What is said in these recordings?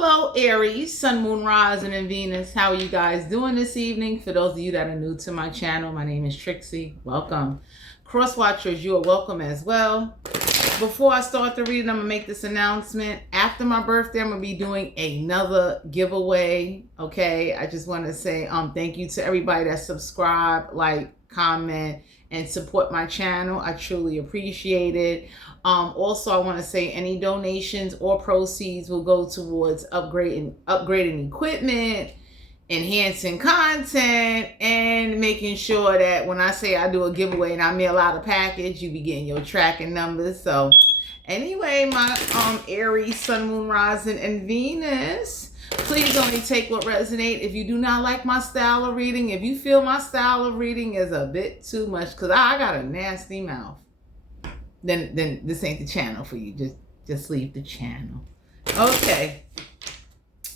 Hello, Aries, Sun, Moon, Rising, and Venus. How are you guys doing this evening? For those of you that are new to my channel, my name is Trixie. Welcome. Cross watchers, you are welcome as well. Before I start the reading, I'm going to make this announcement. After my birthday, I'm going to be doing another giveaway. Okay, I just want to say thank you to everybody that subscribe, like, comment, and support my channel. I truly appreciate it. Also, I want to say any donations or proceeds will go towards upgrading equipment, enhancing content, and making sure that when I say I do a giveaway and I mail out a package, you be getting your tracking numbers. So anyway, my Aries, Sun, Moon, Rising, and Venus, please only take what resonates. If you do not like my style of reading, if you feel my style of reading is a bit too much, because I got a nasty mouth, then this ain't the channel for you. Just leave the channel. Okay.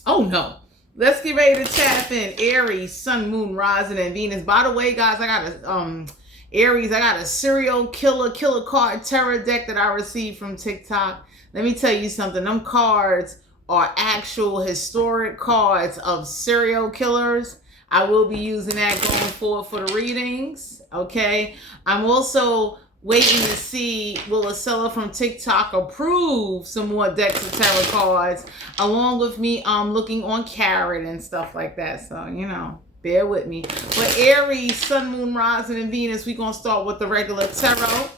Oh no. Let's get ready to tap in. Aries, Sun, Moon, Rising, and Venus. By the way, guys, I got a Aries, I got a serial killer card tarot deck that I received from TikTok. Let me tell you something. Them cards are actual historic cards of serial killers. I will be using that going forward for the readings. Okay. I'm also waiting to see, will a seller from TikTok approve some more decks of tarot cards, along with me looking on Carrot and stuff like that. So, you know, bear with me. But Aries, Sun, Moon, Rising, and Venus, we're going to start with the regular tarot.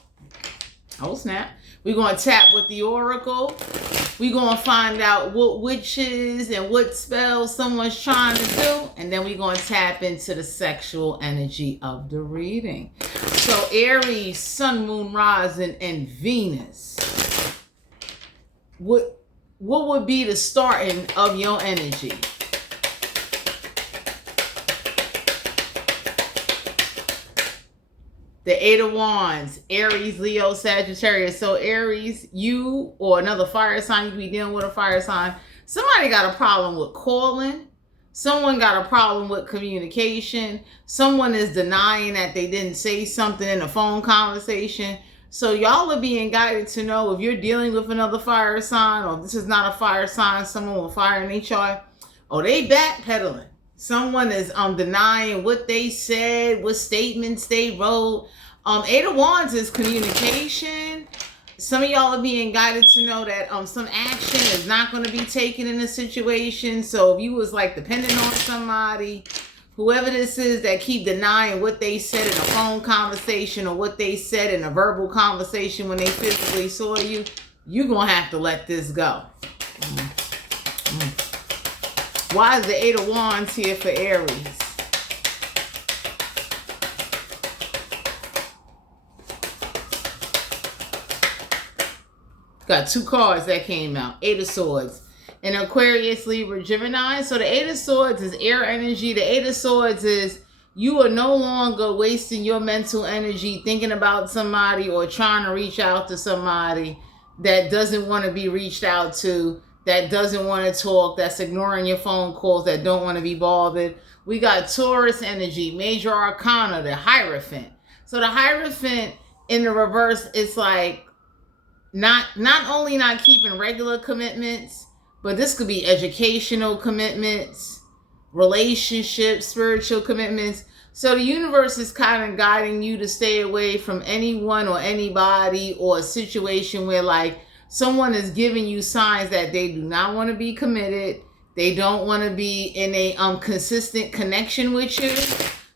Oh, snap. We're going to tap with the Oracle. We're going to find out what witches and what spells someone's trying to do. And then we're going to tap into the sexual energy of the reading. So Aries, Sun, Moon, Rising, and Venus. What would be the starting of your energy? The Eight of Wands, Aries, Leo, Sagittarius. So Aries, you or another fire sign, you could be dealing with a fire sign. Somebody got a problem with calling. Someone got a problem with communication. Someone is denying that they didn't say something in a phone conversation. So y'all are being guided to know if you're dealing with another fire sign, or if this is not a fire sign, someone with fire in their chart, or they backpedaling. Someone is denying what they said, what statements they wrote. Eight of Wands is communication. Some of y'all are being guided to know that some action is not going to be taken in a situation. So if you was like depending on somebody, whoever this is that keep denying what they said in a phone conversation or what they said in a verbal conversation when they physically saw you, you're going to have to let this go. Why is the Eight of Wands here for Aries? Got two cards that came out. Eight of Swords. And Aquarius, Libra, Gemini. So the Eight of Swords is air energy. The Eight of Swords is you are no longer wasting your mental energy thinking about somebody or trying to reach out to somebody that doesn't want to be reached out to, that doesn't want to talk, that's ignoring your phone calls, that don't want to be bothered. We got Taurus energy, major arcana, the Hierophant. So the Hierophant in the reverse is like not only not keeping regular commitments, but this could be educational commitments, relationships, spiritual commitments. So the universe is kind of guiding you to stay away from anyone or anybody or a situation where like someone is giving you signs that they do not want to be committed. They don't want to be in a consistent connection with you.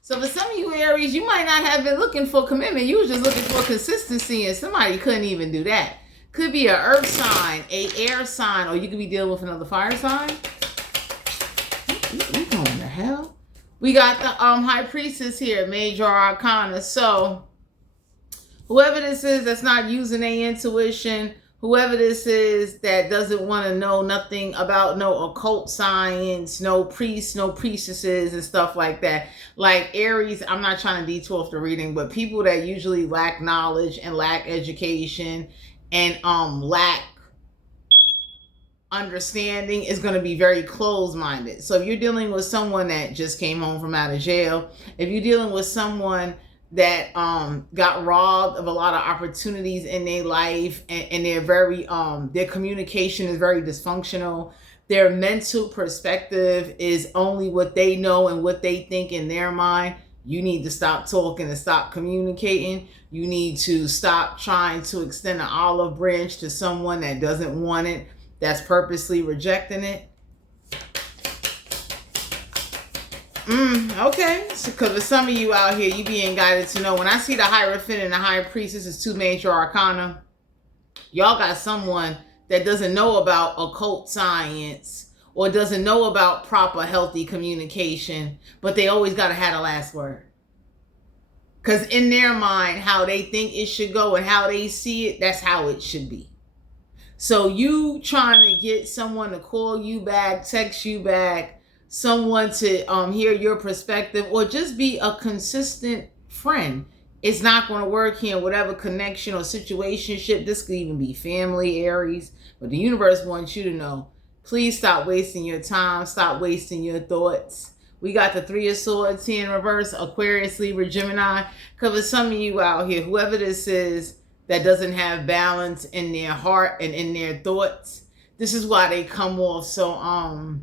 So for some of you Aries, you might not have been looking for commitment. You were just looking for consistency, and somebody couldn't even do that. Could be an earth sign, a air sign, or you could be dealing with another fire sign. What in the hell? We got the High Priestess here, major arcana. So whoever this is that's not using their intuition, whoever this is that doesn't want to know nothing about no occult science, no priests, no priestesses and stuff like that. Like Aries, I'm not trying to detour off the reading, but people that usually lack knowledge and lack education and lack understanding is going to be very closed-minded. So if you're dealing with someone that just came home from out of jail, if you're dealing with someone that got robbed of a lot of opportunities in their life, and they're very their communication is very dysfunctional, their mental perspective is only what they know and what they think in their mind, you need to stop talking and stop communicating. You need to stop trying to extend an olive branch to someone that doesn't want it, that's purposely rejecting it. Okay, because for some of you out here, you being guided to know, when I see the Hierophant and the High Priestess as two major arcana, y'all got someone that doesn't know about occult science or doesn't know about proper healthy communication, but they always got to have the last word. Because in their mind, how they think it should go and how they see it, that's how it should be. So you trying to get someone to call you back, text you back, someone to hear your perspective, or just be a consistent friend, it's not going to work here in whatever connection or situationship. This could even be family, Aries. But the universe wants you to know, please stop wasting your time. Stop wasting your thoughts. We got the Three of Swords here in reverse, Aquarius, Libra, Gemini. Because for some of you out here, whoever this is that doesn't have balance in their heart and in their thoughts, this is why they come off so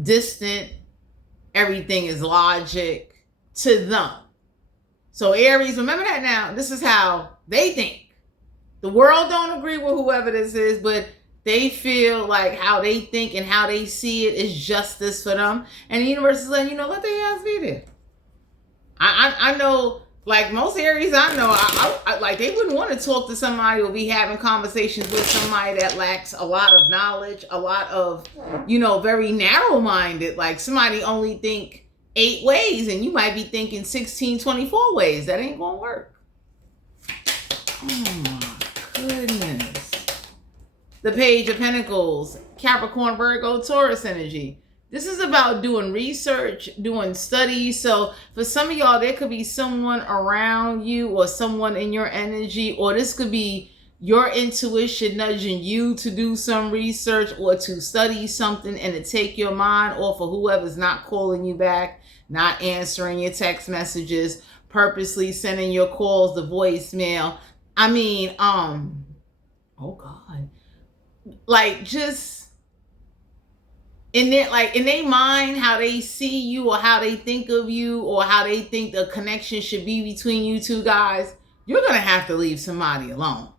distant. Everything is logic to them. So Aries, remember that now. This is how they think. The world don't agree with whoever this is, but they feel like how they think and how they see it is justice for them. And the universe is letting you know, let their ass be there. I know, like most Aries I know, I like they wouldn't want to talk to somebody or be having conversations with somebody that lacks a lot of knowledge, a lot of, very narrow-minded. Like somebody only think 8 ways and you might be thinking 16, 24 ways. That ain't gonna work. Oh my goodness. The Page of Pentacles, Capricorn, Virgo, Taurus energy. This is about doing research, doing studies. So for some of y'all, there could be someone around you or someone in your energy, or this could be your intuition nudging you to do some research or to study something and to take your mind off of whoever's not calling you back, not answering your text messages, purposely sending your calls to voicemail. I mean, oh God. Like just in their mind, how they see you or how they think of you or how they think the connection should be between you two guys, you're going to have to leave somebody alone.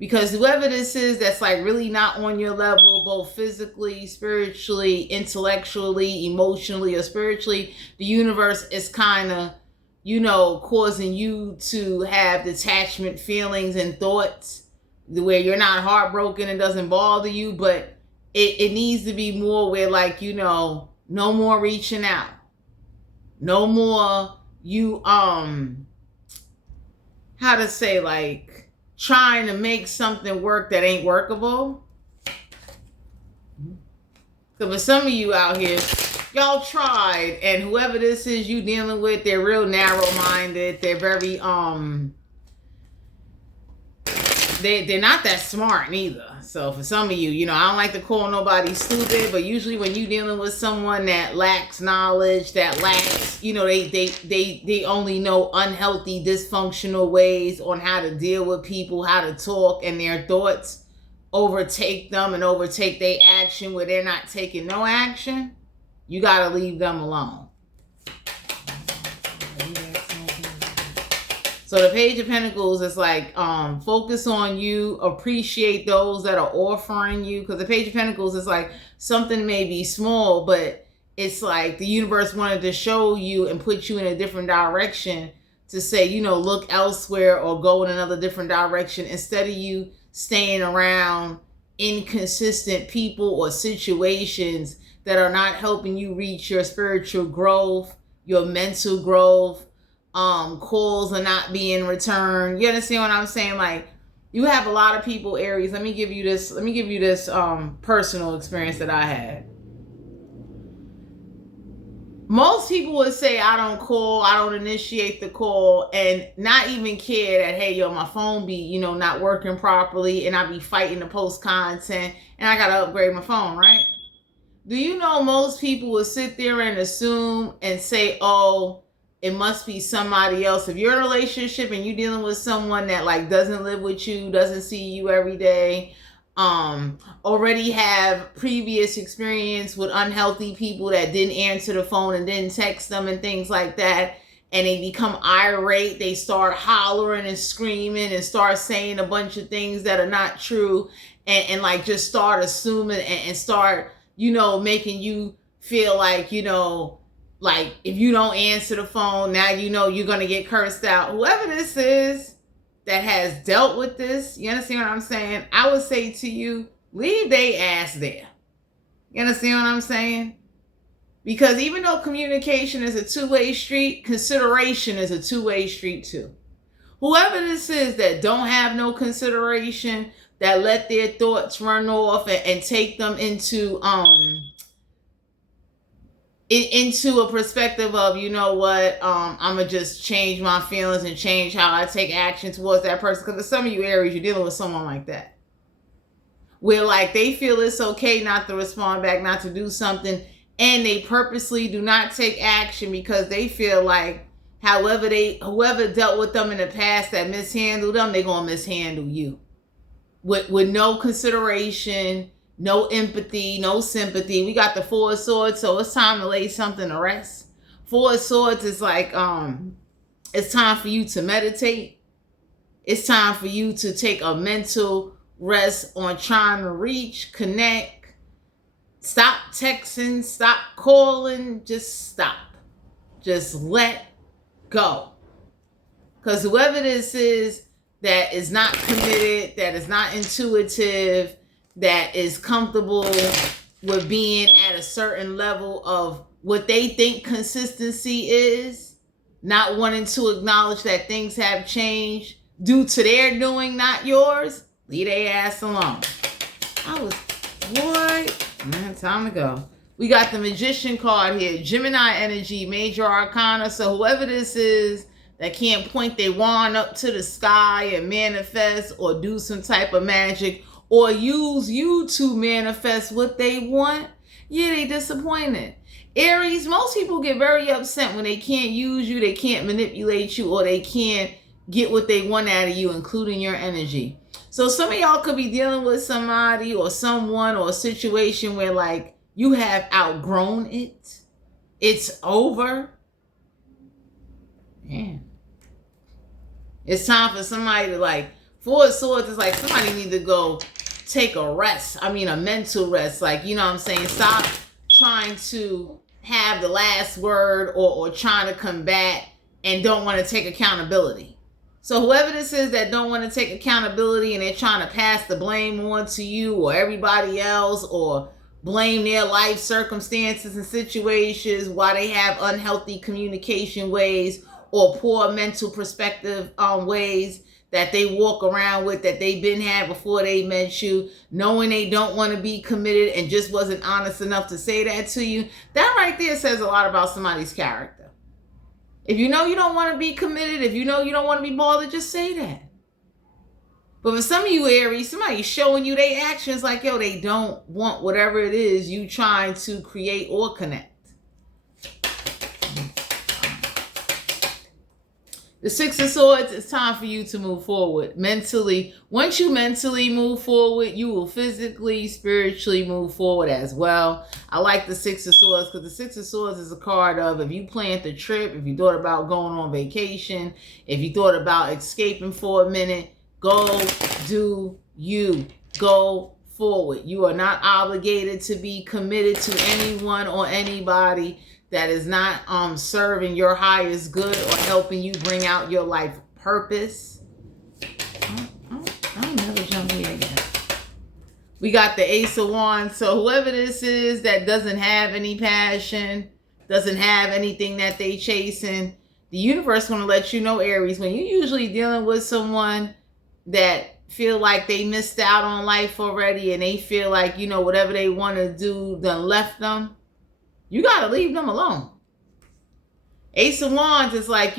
Because whoever this is that's like really not on your level, both physically, spiritually, intellectually, emotionally, or spiritually, the universe is kind of, causing you to have detachment feelings and thoughts where you're not heartbroken and doesn't bother you, but it needs to be more where no more reaching out. No more you, trying to make something work that ain't workable. So for some of you out here, y'all tried, and whoever this is you dealing with, they're real narrow-minded. They're very, they're not that smart neither. So for some of you, I don't like to call nobody stupid, but usually when you dealing with someone that lacks knowledge, that lacks, they only know unhealthy, dysfunctional ways on how to deal with people, how to talk, and their thoughts overtake them and overtake their action where they're not taking no action, you got to leave them alone. So the Page of Pentacles is focus on you, appreciate those that are offering you. Because the Page of Pentacles is something may be small, but it's like the universe wanted to show you and put you in a different direction to say, look elsewhere or go in another different direction instead of you staying around inconsistent people or situations that are not helping you reach your spiritual growth, your mental growth. Calls are not being returned. You understand what I'm saying? You have a lot of people, Aries. Let me give you this personal experience that I had. Most people would say, I don't call, I don't initiate the call, and not even care that, hey, my phone be, not working properly, and I be fighting to post content, and I got to upgrade my phone, right? Do you know most people will sit there and assume and say, oh, it must be somebody else. If you're in a relationship and you're dealing with someone that doesn't live with you, doesn't see you every day, already have previous experience with unhealthy people that didn't answer the phone and didn't text them and things like that, and they become irate, they start hollering and screaming and start saying a bunch of things that are not true, and like just start assuming and start, making you feel like, like if you don't answer the phone, now you're going to get cursed out. Whoever this is that has dealt with this, you understand what I'm saying? I would say to you, leave they ass there. You understand what I'm saying? Because even though communication is a two-way street, consideration is a two-way street too. Whoever this is that don't have no consideration, that let their thoughts run off and take them into a perspective of, I'm gonna just change my feelings and change how I take action towards that person. Because for some of you Aries, you're dealing with someone like that, where like they feel it's okay not to respond back, not to do something, and they purposely do not take action because they feel like whoever dealt with them in the past that mishandled them, they're gonna mishandle you with no consideration, no empathy, no sympathy. We got the Four of Swords, so it's time to lay something to rest. Four of Swords is like, it's time for you to meditate. It's time for you to take a mental rest on trying to reach, connect. Stop texting, stop calling, just stop. Just let go. Because whoever this is that is not committed, that is not intuitive, that is comfortable with being at a certain level of what they think consistency is, not wanting to acknowledge that things have changed due to their doing, not yours, leave their ass alone. Man, time to go. We got the Magician card here, Gemini energy, major arcana. So whoever this is that can't point their wand up to the sky and manifest or do some type of magic or use you to manifest what they want, yeah, they disappointed. Aries, most people get very upset when they can't use you, they can't manipulate you, or they can't get what they want out of you, including your energy. So some of y'all could be dealing with somebody or someone or a situation where like you have outgrown it. It's over. Man. It's time for somebody to like, Four of Swords is like somebody need to go take a rest. I mean, a mental rest. Like, you know what I'm saying? Stop trying to have the last word or trying to combat and don't want to take accountability. So whoever this is that don't want to take accountability and they're trying to pass the blame on to you or everybody else or blame their life circumstances and situations why they have unhealthy communication ways or poor mental perspective ways that they walk around with that they've been had before they met you, knowing they don't want to be committed and just wasn't honest enough to say that to you. That right there says a lot about somebody's character. If you know you don't want to be committed, if you know you don't want to be bothered, just say that. But for some of you Aries, somebody's showing you their actions like, yo, they don't want whatever it is you trying to create or connect. The Six of Swords, it's time for you to move forward mentally. Once you mentally move forward, you will physically, spiritually move forward as well. I like the Six of Swords because the Six of Swords is a card of if you planned the trip, if you thought about going on vacation, if you thought about escaping for a minute, go do you. Go forward. You are not obligated to be committed to anyone or anybody that is not serving your highest good or helping you bring out your life purpose. I'll never jump here again. We got the Ace of Wands. So whoever this is that doesn't have any passion, doesn't have anything that they chasing, the universe want to let you know, Aries, when you're usually dealing with someone that feel like they missed out on life already and they feel like, whatever they want to do done left them, you got to leave them alone. Ace of Wands is like,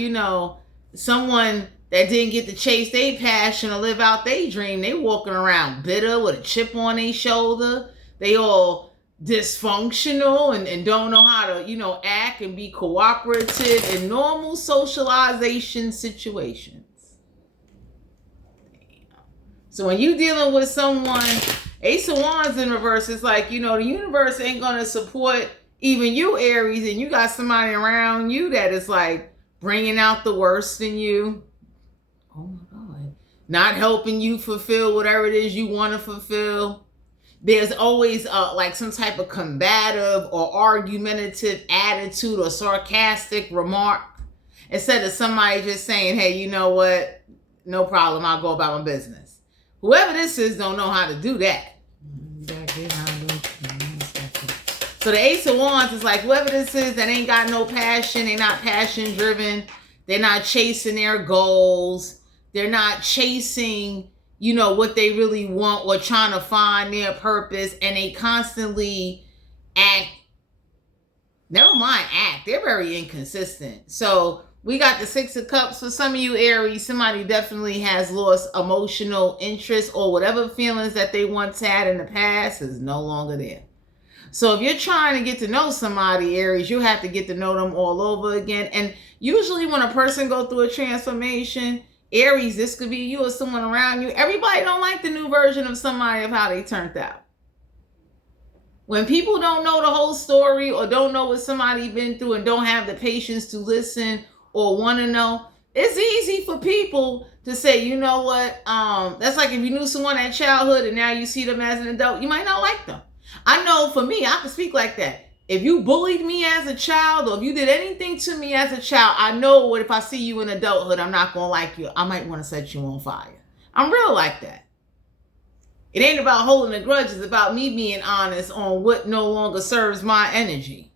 someone that didn't get to chase their passion or live out their dream. They walking around bitter with a chip on their shoulder. They all dysfunctional and don't know how to, act and be cooperative in normal socialization situations. So when you dealing with someone Ace of Wands in reverse is like, you know, the universe ain't going to support even you, Aries, and you got somebody around you that is like bringing out the worst in you. Oh my God. Not helping you fulfill whatever it is you want to fulfill. There's always like some type of combative or argumentative attitude or sarcastic remark instead of somebody just saying, hey, you know what? No problem. I'll go about my business. Whoever this is don't know how to do that. So the Ace of Wands is like whoever this is that ain't got no passion, they not passion driven, they're not chasing their goals, they're not chasing, you know, what they really want or trying to find their purpose, and they constantly act, never mind act, they're very inconsistent. So we got the Six of Cups. For some of you Aries, somebody definitely has lost emotional interest, or whatever feelings that they once had in the past is no longer there. So if you're trying to get to know somebody, Aries, you have to get to know them all over again. And usually when a person goes through a transformation, Aries, this could be you or someone around you, everybody don't like the new version of somebody of how they turned out. When people don't know the whole story or don't know what somebody been through and don't have the patience to listen or want to know, it's easy for people to say, you know what, that's like if you knew someone at childhood and now you see them as an adult, you might not like them. I know for me, I can speak like that. If you bullied me as a child or if you did anything to me as a child, I know what if I see you in adulthood, I'm not going to like you. I might want to set you on fire. I'm real like that. It ain't about holding a grudge. It's about me being honest on what no longer serves my energy.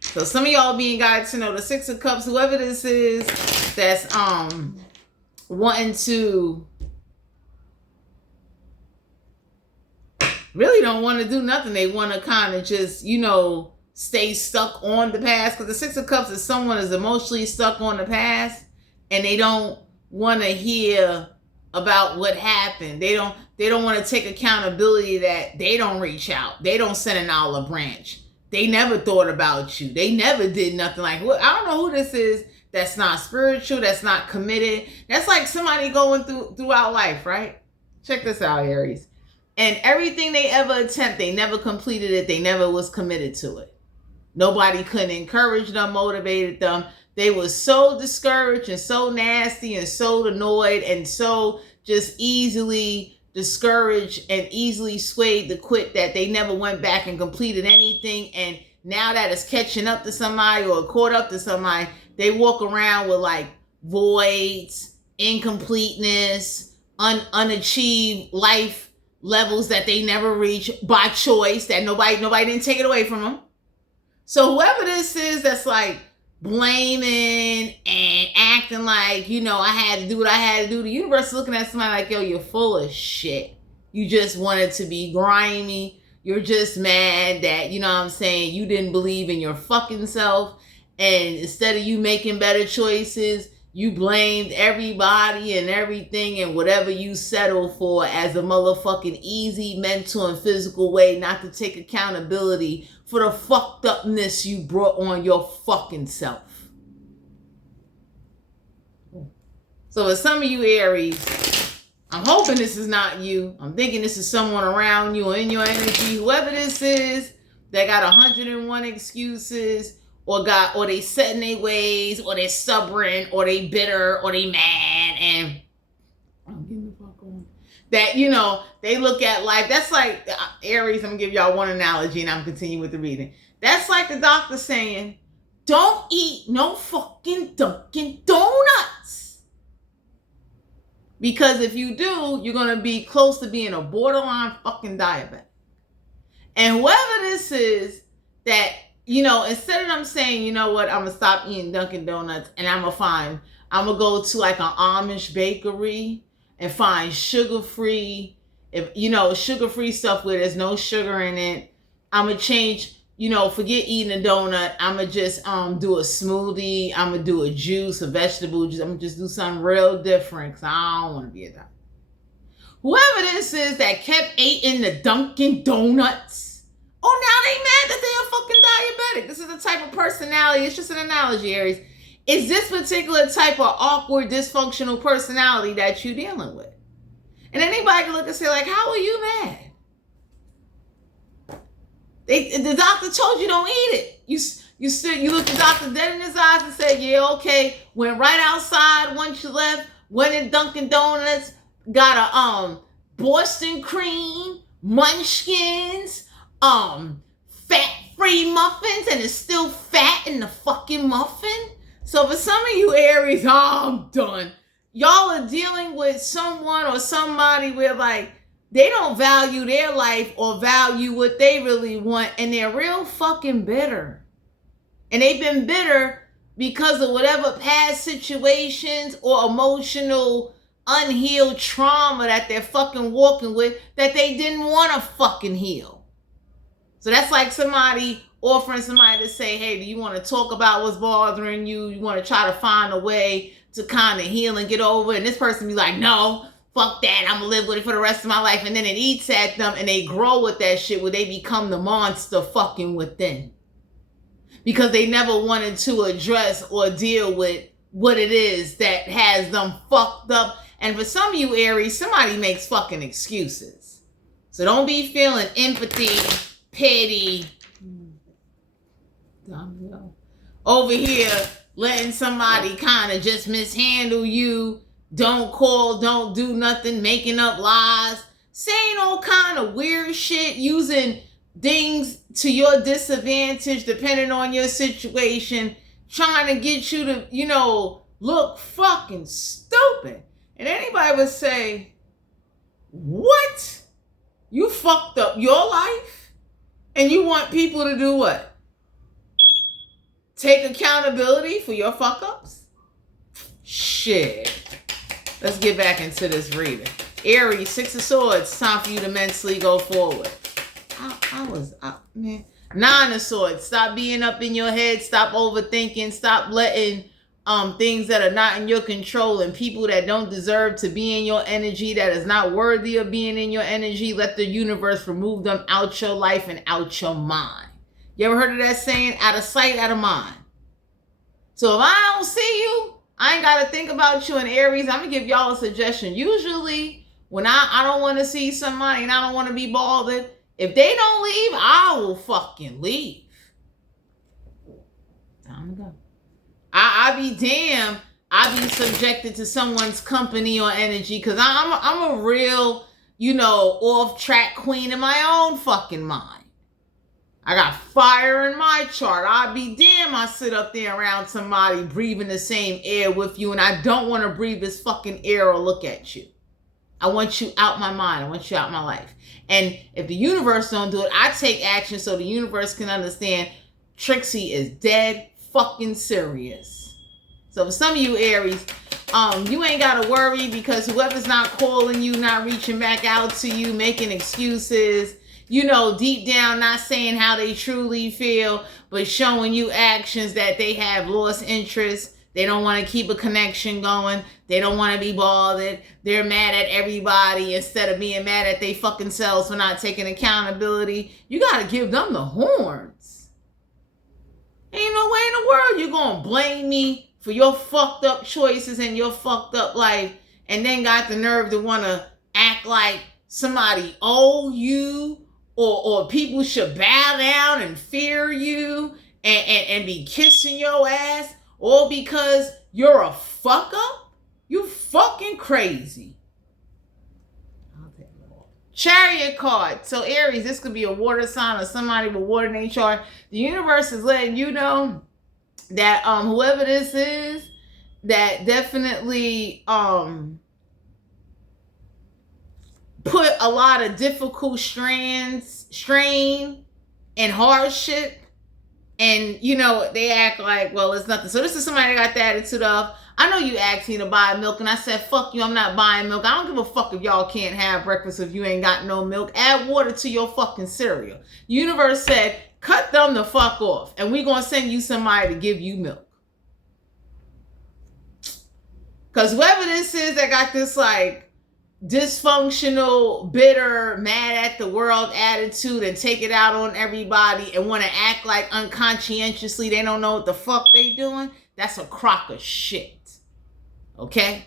So some of y'all being guided to know the Six of Cups, whoever this is that's wanting to really don't want to do nothing. They want to kind of just, you know, stay stuck on the past. Because the Six of Cups is someone is emotionally stuck on the past and they don't want to hear about what happened. They don't want to take accountability that they don't reach out. They don't send an olive branch. They never thought about you. They never did nothing like, well, I don't know who this is that's not spiritual, that's not committed. That's like somebody going throughout life, right? Check this out, Aries. And everything they ever attempt, they never completed it. They never was committed to it. Nobody couldn't encourage them, motivated them. They were so discouraged and so nasty and so annoyed and so just easily discouraged and easily swayed to quit that they never went back and completed anything. And now that it's catching up to somebody or caught up to somebody, they walk around with like voids, incompleteness, unachieved life levels that they never reach by choice, that nobody didn't take it away from them. So whoever this is that's like blaming and acting like, you know, I had to do what I had to do, the universe is looking at somebody like, yo, you're full of shit. You just wanted to be grimy. You're just mad that, you know what I'm saying, you didn't believe in your fucking self. And instead of you making better choices, you blamed everybody and everything and whatever you settled for as a motherfucking easy mental and physical way not to take accountability for the fucked upness you brought on your fucking self. So for some of you Aries, I'm hoping this is not you. I'm thinking this is someone around you or in your energy. Whoever this is, they got 101 excuses. Or they set in their ways, or they stubborn, or they bitter, or they mad, and I'm getting the fuck on. That, you know, they look at life. That's like Aries. I'm gonna give y'all one analogy, and I'm continuing with the reading. That's like the doctor saying, "Don't eat no fucking Dunkin' Donuts," because if you do, you're gonna be close to being a borderline fucking diabetic. And whoever this is that, you know, instead of them saying, you know what, I'm going to stop eating Dunkin' Donuts and I'm going to go to like an Amish bakery and find sugar-free, sugar-free stuff where there's no sugar in it. I'm going to change, you know, forget eating a donut. I'm going to just do a smoothie. I'm going to do a juice, a vegetable juice. I'm going to just do something real different because I don't want to be a doctor. Whoever this is that kept eating the Dunkin' Donuts, oh, now they mad that they are fucking diabetic. This is the type of personality. It's just an analogy, Aries. It's this particular type of awkward, dysfunctional personality that you're dealing with. And anybody can look and say, like, how are you mad? The doctor told you don't eat it. You looked the doctor dead in his eyes and said, yeah, okay. Went right outside once you left, went in Dunkin' Donuts, got a Boston cream, munchkins, fat-free muffins, and it's still fat in the fucking muffin. So for some of you Aries, I'm done. Y'all are dealing with someone or somebody where, like, they don't value their life or value what they really want, and they're real fucking bitter. And they've been bitter because of whatever past situations or emotional unhealed trauma that they're fucking walking with that they didn't want to fucking heal. So that's like somebody offering somebody to say, hey, do you want to talk about what's bothering you? You want to try to find a way to kind of heal and get over it? And this person be like, no, fuck that. I'm going to live with it for the rest of my life. And then it eats at them and they grow with that shit where they become the monster fucking within. Because they never wanted to address or deal with what it is that has them fucked up. And for some of you Aries, somebody makes fucking excuses. So don't be feeling empathy, pity, over here letting somebody kind of just mishandle you. Don't call, don't do nothing, making up lies, saying all kind of weird shit, using things to your disadvantage depending on your situation, trying to get you to, you know, look fucking stupid. And anybody would say, what? You fucked up your life? And you want people to do what? Take accountability for your fuck-ups? Shit. Let's get back into this reading. Aries, Six of Swords. Time for you to mentally go forward. Man. Nine of Swords. Stop being up in your head. Stop overthinking. Stop letting things that are not in your control and people that don't deserve to be in your energy, that is not worthy of being in your energy. Let the universe remove them out your life and out your mind. You ever heard of that saying? Out of sight, out of mind. So if I don't see you, I ain't got to think about you in Aries. I'm going to give y'all a suggestion. Usually, when I don't want to see somebody and I don't want to be bothered, if they don't leave, I will fucking leave. Time to go. I be damn, I be subjected to someone's company or energy because I'm a real, you know, off-track queen in my own fucking mind. I got fire in my chart. I'd be damn I sit up there around somebody breathing the same air with you and I don't want to breathe this fucking air or look at you. I want you out my mind. I want you out my life. And if the universe don't do it, I take action so the universe can understand Trixie is dead fucking serious. So for some of you Aries, you ain't got to worry because whoever's not calling you, not reaching back out to you, making excuses, you know, deep down, not saying how they truly feel, but showing you actions that they have lost interest. They don't want to keep a connection going. They don't want to be bothered. They're mad at everybody instead of being mad at they fucking selves for not taking accountability. You got to give them the horns. Ain't no way in the world you're going to blame me for your fucked up choices and your fucked up life and then got the nerve to want to act like somebody owe you or people should bow down and fear you and be kissing your ass, all because you're a fuck up? You fucking crazy. Chariot card. So Aries, this could be a water sign or somebody with water in their chart. The universe is letting you know that whoever this is, that definitely put a lot of difficult strain and hardship, and you know they act like, well, it's nothing. So this is somebody that got the attitude of, I know you asked me to buy milk and I said fuck you, I'm not buying milk. I don't give a fuck if y'all can't have breakfast if you ain't got no milk. Add water to your fucking cereal. Universe said cut them the fuck off and we gonna send you somebody to give you milk. Because whoever this is that got this like dysfunctional, bitter, mad at the world attitude and take it out on everybody and want to act like unconscientiously they don't know what the fuck they doing, that's a crock of shit. Okay?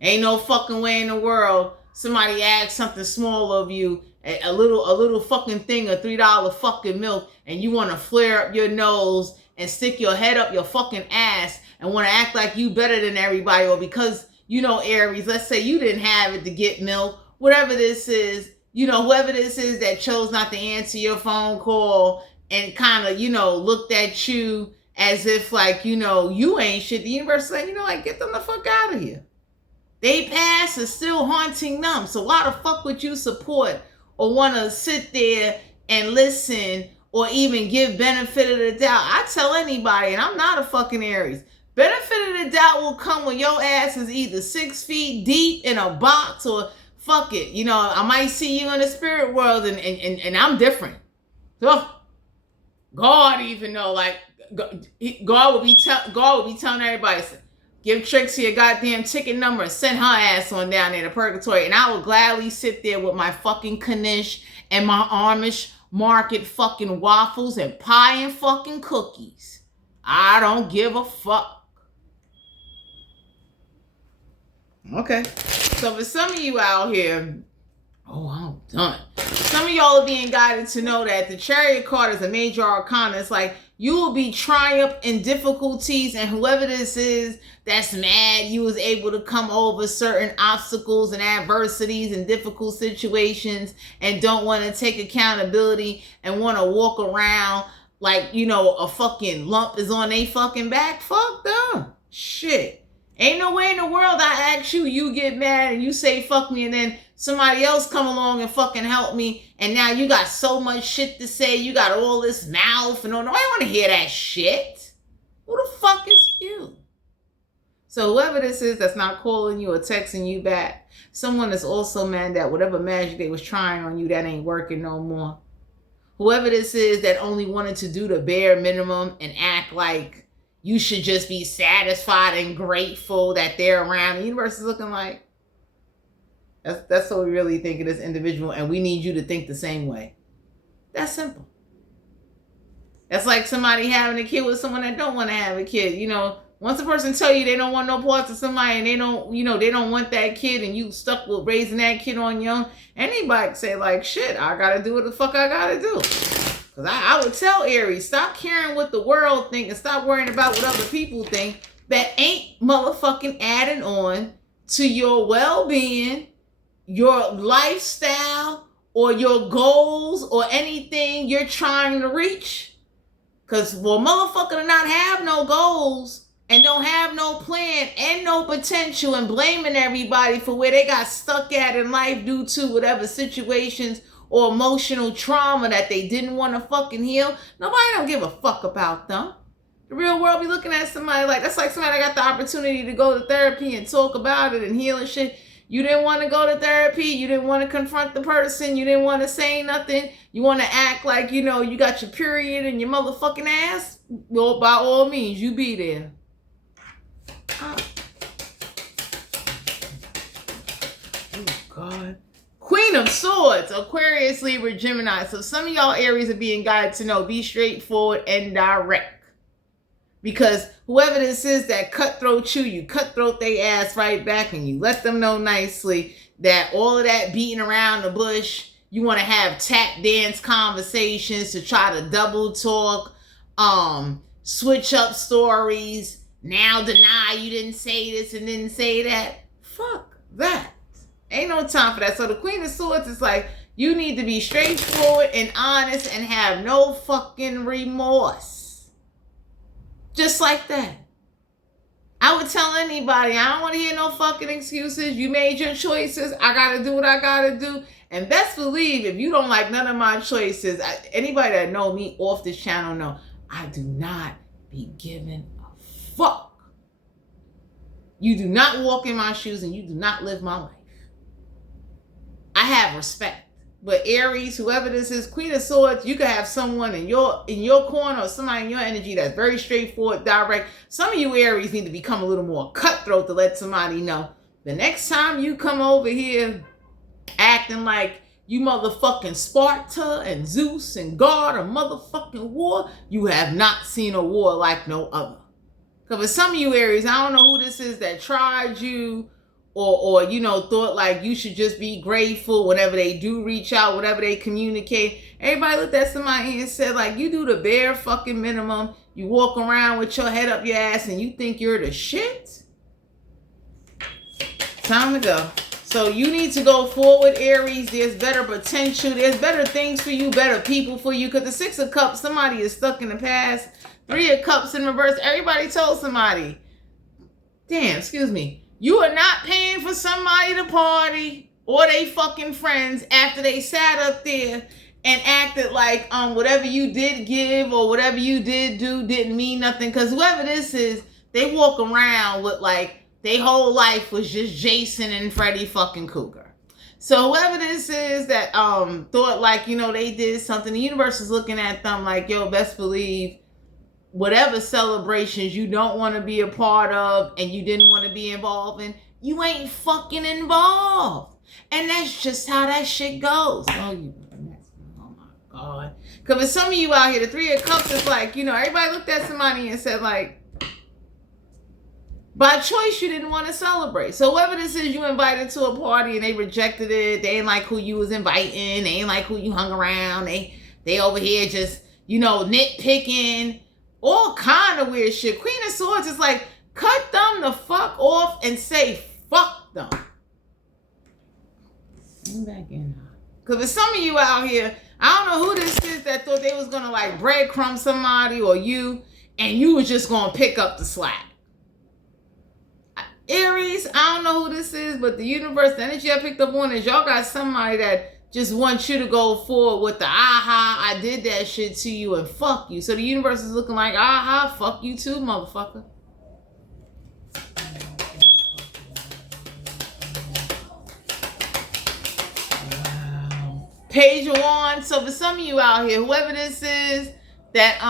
Ain't no fucking way in the world somebody asks something small of you, a little fucking thing of $3 fucking milk, and you want to flare up your nose and stick your head up your fucking ass and want to act like you better than everybody, or because, you know, Aries, let's say you didn't have it to get milk, whatever this is, you know, whoever this is that chose not to answer your phone call and kind of, you know, looked at you as if like, you know, you ain't shit. The universe is like, you know, like, get them the fuck out of here. They past is still haunting them. So why the fuck would you support or want to sit there and listen or even give benefit of the doubt? I tell anybody, and I'm not a fucking Aries, benefit of the doubt will come when your ass is either 6 feet deep in a box, or fuck it, you know, I might see you in the spirit world and I'm different. So God even know, like, God will be telling everybody, give Trixie a goddamn ticket number and send her ass on down there to purgatory. And I will gladly sit there with my fucking Kanish and my Amish market fucking waffles and pie and fucking cookies. I don't give a fuck. Okay. So for some of you out here, oh, I'm done. Some of y'all are being guided to know that the Chariot card is a major arcana. It's like you will be triumph in difficulties, and whoever this is that's mad you was able to come over certain obstacles and adversities and difficult situations and don't want to take accountability and want to walk around like, you know, a fucking lump is on they fucking back. Fuck them. Shit. Ain't no way in the world I ask you, you get mad and you say fuck me, and then somebody else come along and fucking help me, and now you got so much shit to say, you got all this mouth and all. No, I don't want to hear that shit. Who the fuck is you? So whoever this is that's not calling you or texting you back, someone is also mad that whatever magic they was trying on you, that ain't working no more. Whoever this is that only wanted to do the bare minimum and act like you should just be satisfied and grateful that they're around. The universe is looking like, that's what we really think of this individual, and we need you to think the same way. That's simple. That's like somebody having a kid with someone that don't want to have a kid. You know, once a person tell you they don't want no parts of somebody and they don't, you know, they don't want that kid, and you stuck with raising that kid on your own, anybody can say like, shit, I gotta do what the fuck I gotta do. Because I would tell Aries, stop caring what the world think and stop worrying about what other people think that ain't motherfucking adding on to your well-being, your lifestyle, or your goals, or anything you're trying to reach. Because for a motherfucker to not have no goals and don't have no plan and no potential and blaming everybody for where they got stuck at in life due to whatever situations or emotional trauma that they didn't want to fucking heal, nobody don't give a fuck about them. The real world be looking at somebody like, that's like somebody that got the opportunity to go to therapy and talk about it and heal and shit. You didn't want to go to therapy. You didn't want to confront the person. You didn't want to say nothing. You want to act like, you know, you got your period in your motherfucking ass. Well, by all means, you be there. Oh, God. Queen of Swords, Aquarius, Libra, Gemini. So some of y'all Aries are being guided to know, be straightforward and direct. Because whoever this is that cutthroat you cutthroat they ass right back, and you let them know nicely that all of that beating around the bush, you want to have tap dance conversations to try to double talk, switch up stories, now deny you didn't say this and didn't say that. Fuck that. Ain't no time for that. So the Queen of Swords is like, you need to be straightforward and honest and have no fucking remorse. Just like that. I would tell anybody, I don't want to hear no fucking excuses. You made your choices. I got to do what I got to do. And best believe, if you don't like none of my choices, anybody that know me off this channel know, I do not be giving a fuck. You do not walk in my shoes and you do not live my life. I have respect. But Aries, whoever this is, Queen of Swords, you can have someone in your corner or somebody in your energy that's very straightforward, direct. Some of you Aries need to become a little more cutthroat to let somebody know the next time you come over here acting like you motherfucking Sparta and Zeus and God or motherfucking war, you have not seen a war like no other. Because for some of you Aries, I don't know who this is that tried you or you know, thought like you should just be grateful whenever they do reach out, whatever they communicate. Everybody looked at somebody and said, like, you do the bare fucking minimum. You walk around with your head up your ass and you think you're the shit? Time to go. So you need to go forward, Aries. There's better potential. There's better things for you, better people for you. Because the Six of Cups, somebody is stuck in the past. Three of Cups in reverse. Everybody told somebody, damn, excuse me, you are not paying for somebody to party or they fucking friends after they sat up there and acted like whatever you did give or whatever you did do didn't mean nothing. Because whoever this is, they walk around with like their whole life was just Jason and Freddy fucking Cougar. So whoever this is that thought like, you know, they did something, the universe is looking at them like, yo, best believe whatever celebrations you don't want to be a part of and you didn't want to be involved in, you ain't fucking involved. And that's just how that shit goes. Oh my God. Because for some of you out here, the Three of Cups is like, you know, everybody looked at somebody and said like, by choice, you didn't want to celebrate. So whoever this is, you invited to a party and they rejected it. They ain't like who you was inviting. They ain't like who you hung around. They over here just, you know, nitpicking. All kind of weird shit. Queen of Swords is like, cut them the fuck off and say fuck them. I'm back in. Because for some of you out here, I don't know who this is that thought they was going to like breadcrumb somebody or you, and you was just going to pick up the slack. Aries, I don't know who this is, but the universe, the energy I picked up on is y'all got somebody that just wants you to go forward with the aha, I did that shit to you and fuck you. So the universe is looking like, aha, fuck you too, motherfucker. Wow. Page of Wands. So for some of you out here, whoever this is that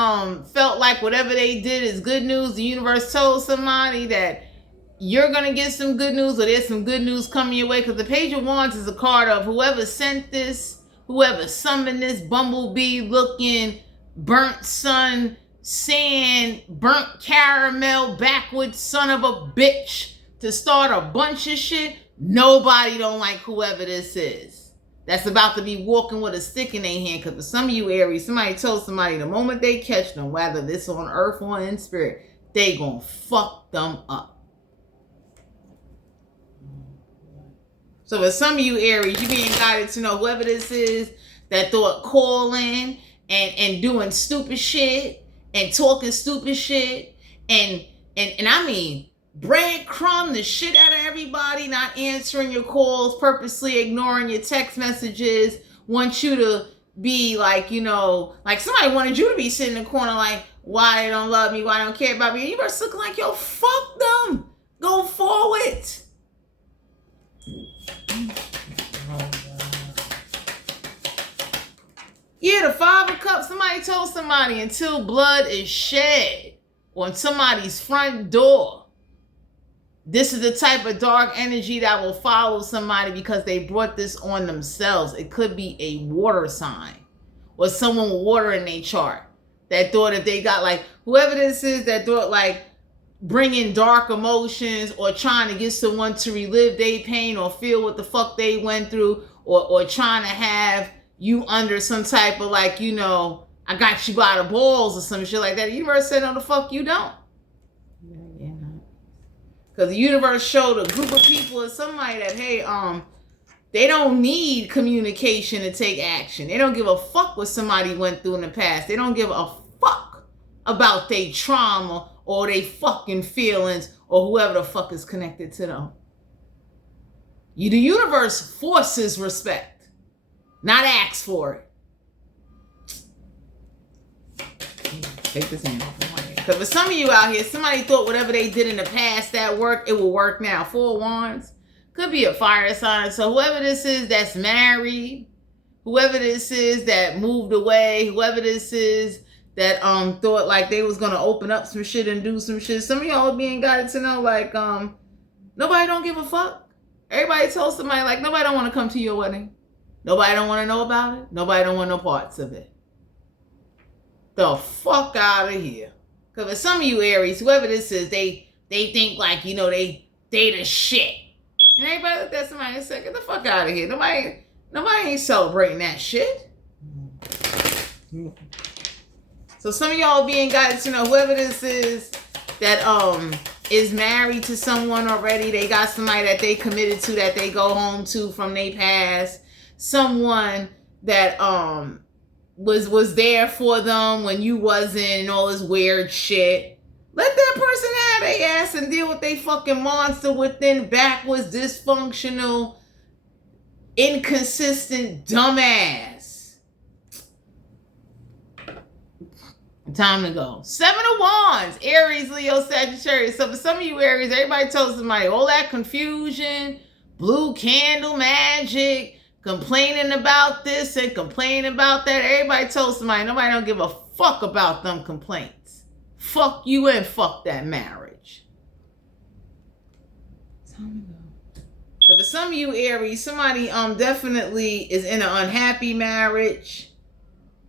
felt like whatever they did is good news, the universe told somebody that you're going to get some good news or there's some good news coming your way, because the Page of Wands is a card of whoever sent this, whoever summoned this bumblebee looking burnt sun, sand, burnt caramel, backwoods son of a bitch to start a bunch of shit. Nobody don't like whoever this is that's about to be walking with a stick in their hand. Because for some of you Aries, somebody told somebody the moment they catch them, whether this on earth or in spirit, they gonna fuck them up. So for some of you Aries, you being guided to know whoever this is that thought calling and doing stupid shit and talking stupid shit and I mean breadcrumb the shit out of everybody, not answering your calls, purposely ignoring your text messages, want you to be like, you know, like somebody wanted you to be sitting in the corner like, why they don't love me, why they don't care about me. And you were looking like, yo, fuck them. Go forward. Yeah, the Five of Cups. Somebody told somebody until blood is shed on somebody's front door, this is the type of dark energy that will follow somebody because they brought this on themselves. It could be a water sign or someone with water in their chart that thought if they got like, whoever this is that thought like bringing dark emotions or trying to get someone to relive their pain or feel what the fuck they went through or trying to have you under some type of like, you know, I got you by the balls or some shit like that. The universe said, no, the fuck you don't. Yeah. Because the universe showed a group of people or somebody that, hey, they don't need communication to take action. They don't give a fuck what somebody went through in the past. They don't give a fuck about their trauma or their fucking feelings or whoever the fuck is connected to them. The universe forces respect, not asks for it. Take this in. Because for some of you out here, somebody thought whatever they did in the past that worked, it will work now. Four of Wands. Could be a fire sign. So whoever this is that's married, whoever this is that moved away, whoever this is that thought like they was gonna open up some shit and do some shit. Some of y'all are being guided to know like nobody don't give a fuck. Everybody told somebody like nobody don't want to come to your wedding. Nobody don't want to know about it. Nobody don't want no parts of it. The fuck out of here. Because for some of you Aries, whoever this is, they think like, you know, they the shit. And everybody looked at somebody and said, get the fuck out of here. Nobody ain't celebrating that shit. So some of y'all being guided to know whoever this is that is married to someone already. They got somebody that they committed to, that they go home to from their past. Someone that was there for them when you wasn't, and all this weird shit. Let that person have their ass and deal with they fucking monster within, backwards, dysfunctional, inconsistent, dumbass. Time to go. 7 of Wands. Aries, Leo, Sagittarius. So for some of you Aries, everybody told somebody all that confusion, blue candle magic, complaining about this and complaining about that. Everybody told somebody, nobody don't give a fuck about them complaints. Fuck you and fuck that marriage. Time to go. So for some of you Aries, somebody definitely is in an unhappy marriage.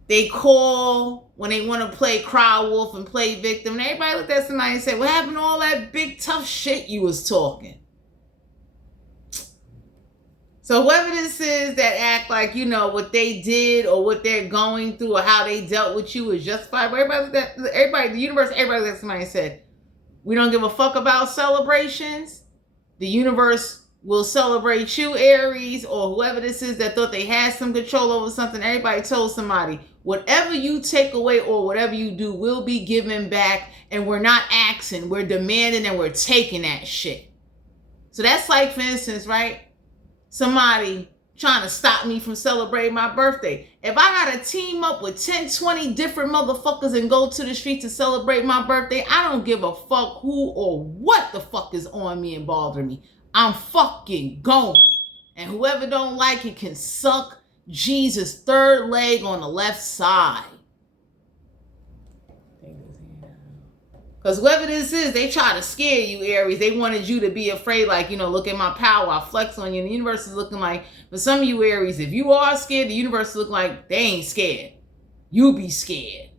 They call when they want to play cry wolf and play victim. And everybody looked at somebody and said, what happened to all that big tough shit you was talking? So whoever this is that act like, you know, what they did or what they're going through or how they dealt with you is justified. But everybody, the universe, everybody looked at somebody and said, we don't give a fuck about celebrations. The universe will celebrate you, Aries, or whoever this is that thought they had some control over something. Everybody told somebody, whatever you take away or whatever you do will be given back, and we're not asking, we're demanding, and we're taking that shit. So that's like, for instance, right? Somebody trying to stop me from celebrating my birthday. If I gotta team up with 10, 20 different motherfuckers and go to the street to celebrate my birthday, I don't give a fuck who or what the fuck is on me and bothering me. I'm fucking going. And whoever don't like it can suck Jesus' third leg on the left side. Because whoever this is, they try to scare you, Aries. They wanted you to be afraid, like, you know, look at my power, I flex on you. And the universe is looking like, for some of you Aries, if you are scared, the universe is looking like they ain't scared. You be scared.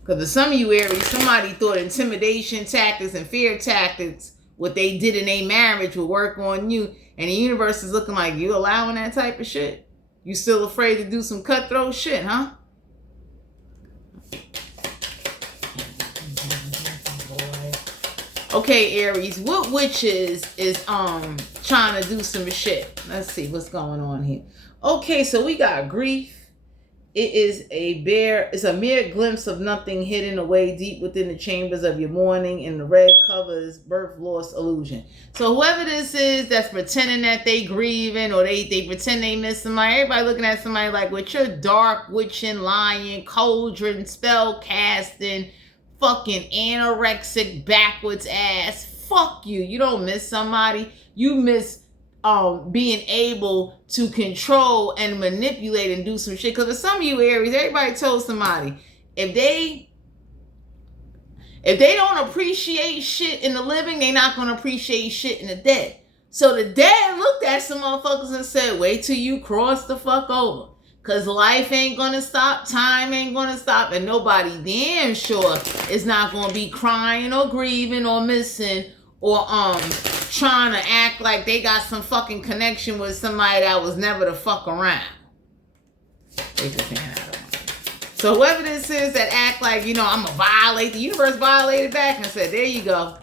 Because for some of you Aries, somebody thought intimidation tactics and fear tactics, what they did in their marriage would work on you. And the universe is looking like, you allowing that type of shit? You still afraid to do some cutthroat shit, huh? Okay, Aries, what witches is trying to do some shit? Let's see what's going on here. Okay, so we got grief. It's a mere glimpse of nothing hidden away deep within the chambers of your mourning, and the red covers birth, loss, illusion. So whoever this is that's pretending that they grieving, or they pretend they miss somebody, everybody looking at somebody like, with your dark, witching, lying, cauldron, spell casting, fucking anorexic, backwards ass, fuck you. You don't miss somebody. You miss being able to control and manipulate and do some shit. Because for some of you Aries, everybody told somebody, if they don't appreciate shit in the living, they're not going to appreciate shit in the dead. So the dead looked at some motherfuckers and said, wait till you cross the fuck over. Because life ain't going to stop, time ain't going to stop, and nobody damn sure is not going to be crying or grieving or missing or trying to act like they got some fucking connection with somebody that was never to fuck around. They just ran out of money. So whoever this is that act like, you know, I'm gonna violate, the universe violated back and said, there you go.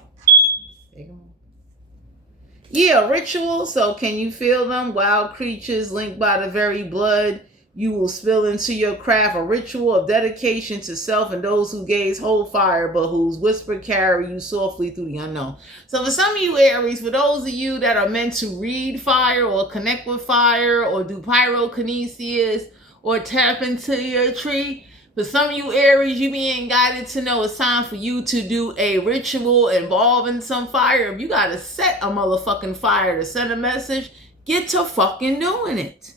Yeah, ritual. So can you feel them? Wild creatures linked by the very blood. You will spill into your craft, a ritual of dedication to self and those who gaze hold fire, but whose whisper carry you softly through the unknown. So for some of you Aries, for those of you that are meant to read fire or connect with fire or do pyrokinesis or tap into your tree, for some of you Aries, you being guided to know it's time for you to do a ritual involving some fire. If you got to set a motherfucking fire to send a message, get to fucking doing it.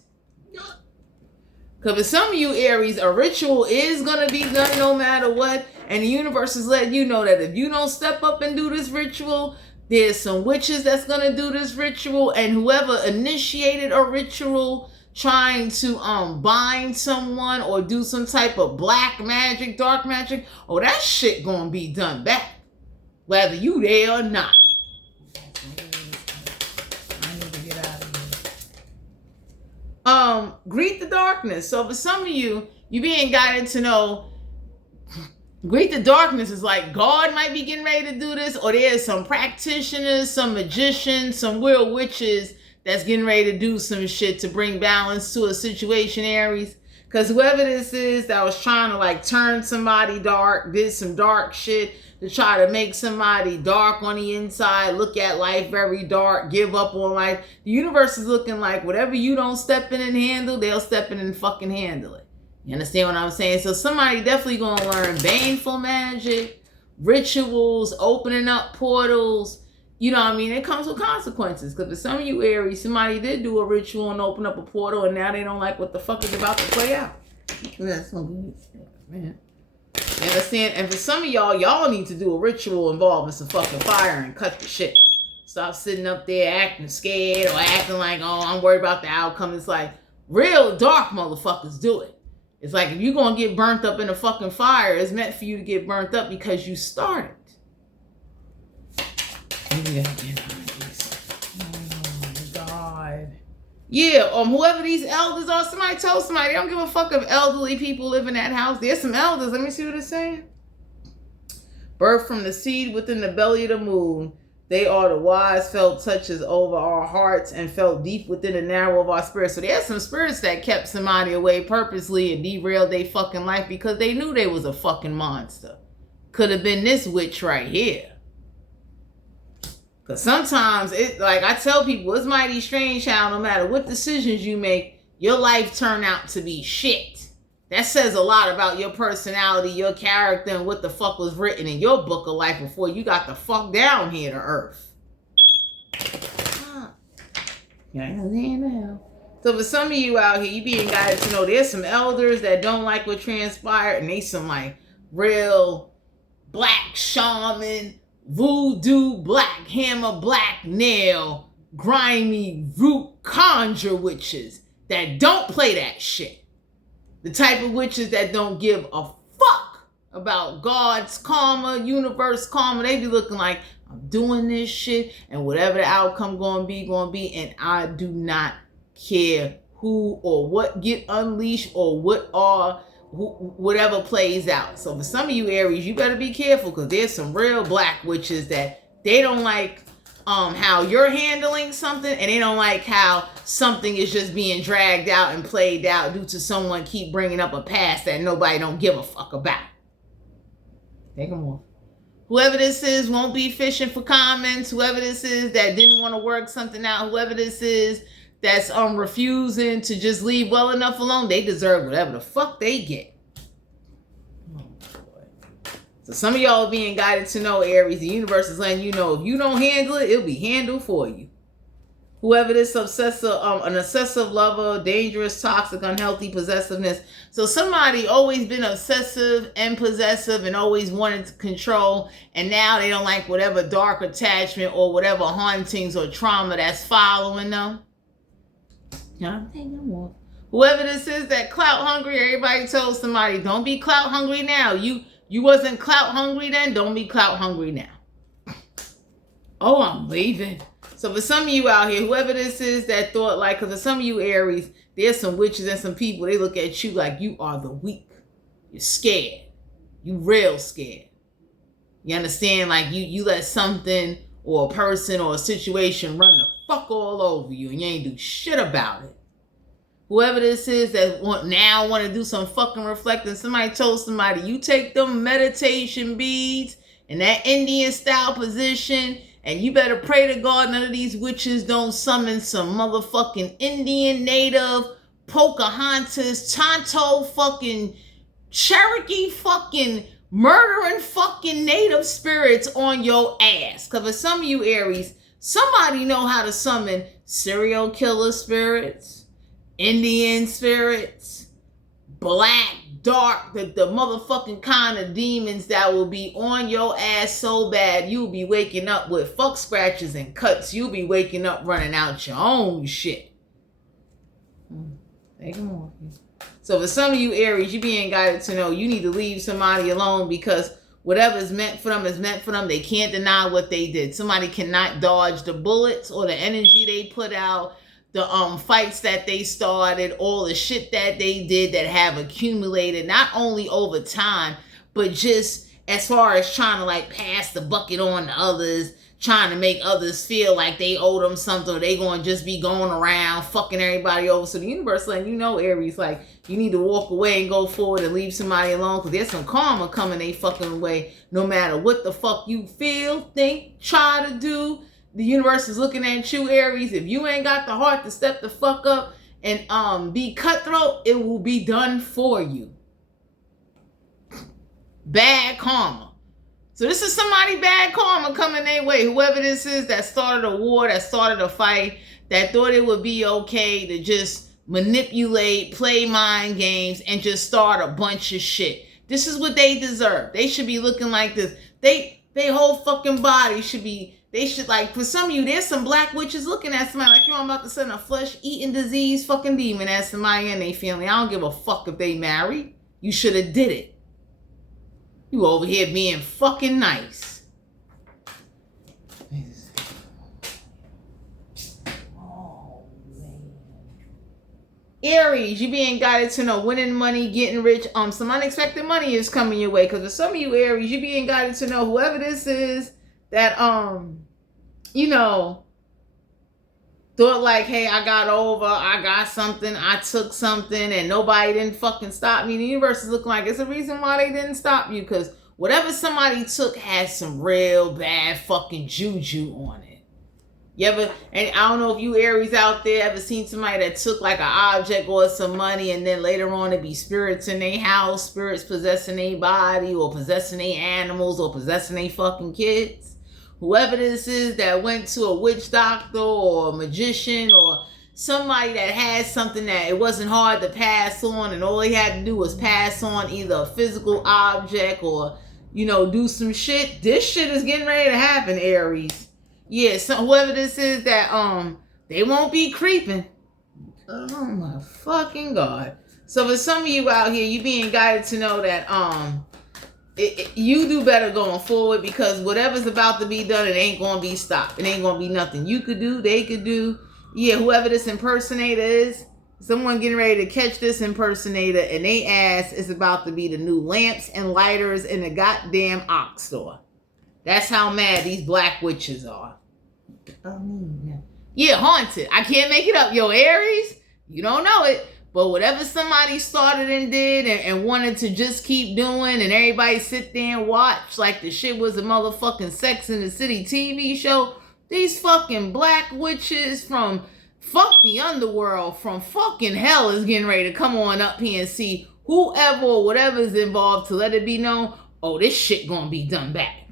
Because for some of you Aries, a ritual is going to be done no matter what. And the universe is letting you know that if you don't step up and do this ritual, there's some witches that's going to do this ritual. And whoever initiated a ritual trying to bind someone or do some type of black magic, dark magic, oh, that shit gonna be done back, whether you there or not. I need to get out of here. Greet the darkness. So for some of you, you being guided to know, greet the darkness is like God might be getting ready to do this, or there's some practitioners, some magicians, some real witches that's getting ready to do some shit to bring balance to a situation, Aries. Because whoever this is that was trying to like turn somebody dark, did some dark shit to try to make somebody dark on the inside, look at life very dark, give up on life. The universe is looking like whatever you don't step in and handle, they'll step in and fucking handle it. You understand what I'm saying? So somebody definitely going to learn baneful magic, rituals, opening up portals. You know what I mean? It comes with consequences. Because for some of you Aries, somebody did do a ritual and open up a portal, and now they don't like what the fuck is about to play out. That's so good, man. You understand? And for some of y'all need to do a ritual involving some fucking fire and cut the shit. Stop sitting up there acting scared or acting like, oh, I'm worried about the outcome. It's like, real dark motherfuckers do it. It's like, if you're going to get burnt up in a fucking fire, it's meant for you to get burnt up because you started. Oh God. Yeah, whoever these elders are, somebody told somebody, they don't give a fuck if elderly people live in that house. There's some elders. Let me see what it's saying. Birth from the seed within the belly of the moon. They are the wise, felt touches over our hearts and felt deep within the narrow of our spirit. So there's some spirits that kept somebody away purposely and derailed their fucking life because they knew they was a fucking monster. Could have been this witch right here. Because sometimes, like I tell people, it's mighty strange how no matter what decisions you make, your life turn out to be shit. That says a lot about your personality, your character, and what the fuck was written in your book of life before you got the fuck down here to earth. So for some of you out here, you being guided to know there's some elders that don't like what transpired, and they some like real black shaman, voodoo, black hammer, black nail, grimy root conjure witches that don't play that shit. The type of witches that don't give a fuck about God's karma, universe karma. They be looking like, I'm doing this shit and whatever the outcome gonna be, and I do not care who or what get unleashed or whatever plays out. So for some of you Aries, you better be careful because there's some real black witches that they don't like how you're handling something, and they don't like how something is just being dragged out and played out due to someone keep bringing up a past that nobody don't give a fuck about. Take them off. Whoever this is won't be fishing for comments. Whoever this is that didn't want to work something out. Whoever this is that's refusing to just leave well enough alone, they deserve whatever the fuck they get. Oh boy. So some of y'all are being guided to know, Aries, the universe is letting you know if you don't handle it, it'll be handled for you. Whoever this obsessive, an obsessive lover, dangerous, toxic, unhealthy possessiveness. So somebody always been obsessive and possessive and always wanted to control, and now they don't like whatever dark attachment or whatever hauntings or trauma that's following them. Whoever this is that clout hungry, everybody told somebody, don't be clout hungry now. You wasn't clout hungry then, don't be clout hungry now. Oh, I'm leaving. So for some of you out here, whoever this is that thought like, because for some of you Aries, there's some witches and some people, they look at you like you are the weak. You're scared. You real scared. You understand? Like you let something or a person or a situation run the fuck all over you and you ain't do shit about it. Whoever this is that want to do some fucking reflecting, somebody told somebody, you take them meditation beads in that Indian style position, and you better pray to God none of these witches don't summon some motherfucking Indian, Native, Pocahontas, Tonto fucking Cherokee fucking murdering fucking Native spirits on your ass. Because for some of you Aries, somebody know how to summon serial killer spirits, Indian spirits, black, dark, the motherfucking kind of demons that will be on your ass so bad you'll be waking up with fuck scratches and cuts. You'll be waking up running out your own shit. Take them off. So for some of you Aries, you being guided to know you need to leave somebody alone because whatever is meant for them is meant for them. They can't deny what they did. Somebody cannot dodge the bullets or the energy they put out, the fights that they started, all the shit that they did that have accumulated not only over time, but just as far as trying to like pass the bucket on to others, trying to make others feel like they owe them something, or they going to just be going around fucking everybody over. So the universe letting you know, Aries, like you need to walk away and go forward and leave somebody alone, because there's some karma coming they fucking way. No matter what the fuck you feel, think, try to do, the universe is looking at you, Aries. If you ain't got the heart to step the fuck up and be cutthroat, it will be done for you. Bad karma. So this is somebody bad karma coming their way. Whoever this is that started a war, that started a fight, that thought it would be okay to just manipulate, play mind games, and just start a bunch of shit. This is what they deserve. They should be looking like this. They whole fucking body should be, they should, like, for some of you, there's some black witches looking at somebody like, yo, I'm about to send a flesh-eating disease fucking demon at somebody and they family. I don't give a fuck if they married. You should have did it. You over here being fucking nice. Oh, man. Aries, you being guided to know winning money, getting rich. Some unexpected money is coming your way. Because for some of you Aries, you being guided to know whoever this is that, you know, thought like, hey, I got over, I got something, I took something, and nobody didn't fucking stop me. The universe is looking like it's a reason why they didn't stop you, because whatever somebody took had some real bad fucking juju on it. You ever, and I don't know if you Aries out there ever seen somebody that took like an object or some money, and then later on it be spirits in their house, spirits possessing their body, or possessing their animals, or possessing their fucking kids. Whoever this is that went to a witch doctor or a magician or somebody that had something that it wasn't hard to pass on, and all he had to do was pass on either a physical object or, you know, do some shit. This shit is getting ready to happen, Aries. Yeah, so whoever this is that they won't be creeping. Oh my fucking God. So for some of you out here, you being guided to know that you do better going forward, because whatever's about to be done, it ain't going to be stopped. It ain't going to be nothing you could do, they could do. Yeah, whoever this impersonator is, someone getting ready to catch this impersonator, and they ass is about to be the new lamps and lighters in the goddamn ox store. That's how mad these black witches are. Yeah, haunted. I can't make it up. Yo, Aries, you don't know it. But whatever somebody started and did and wanted to just keep doing, and everybody sit there and watch like the shit was a motherfucking Sex and the City TV show, these fucking black witches from fuck the underworld, from fucking hell, is getting ready to come on up here and see whoever or whatever is involved to let it be known, oh, this shit gonna be done back.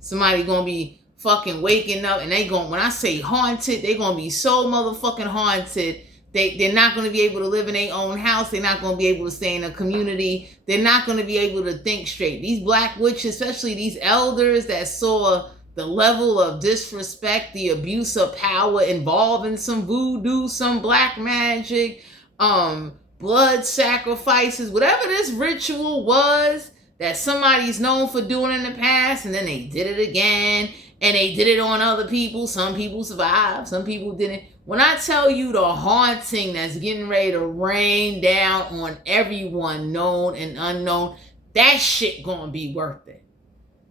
Somebody gonna be fucking waking up, and they gonna, when I say haunted, they gonna be so motherfucking haunted. They're not going to be able to live in their own house. They're not going to be able to stay in a community. They're not going to be able to think straight. These black witches, especially these elders that saw the level of disrespect, the abuse of power involving some voodoo, some black magic, blood sacrifices, whatever this ritual was that somebody's known for doing in the past, and then they did it again, and they did it on other people. Some people survived, some people didn't. When I tell you the haunting that's getting ready to rain down on everyone, known and unknown, that shit gonna be worth it.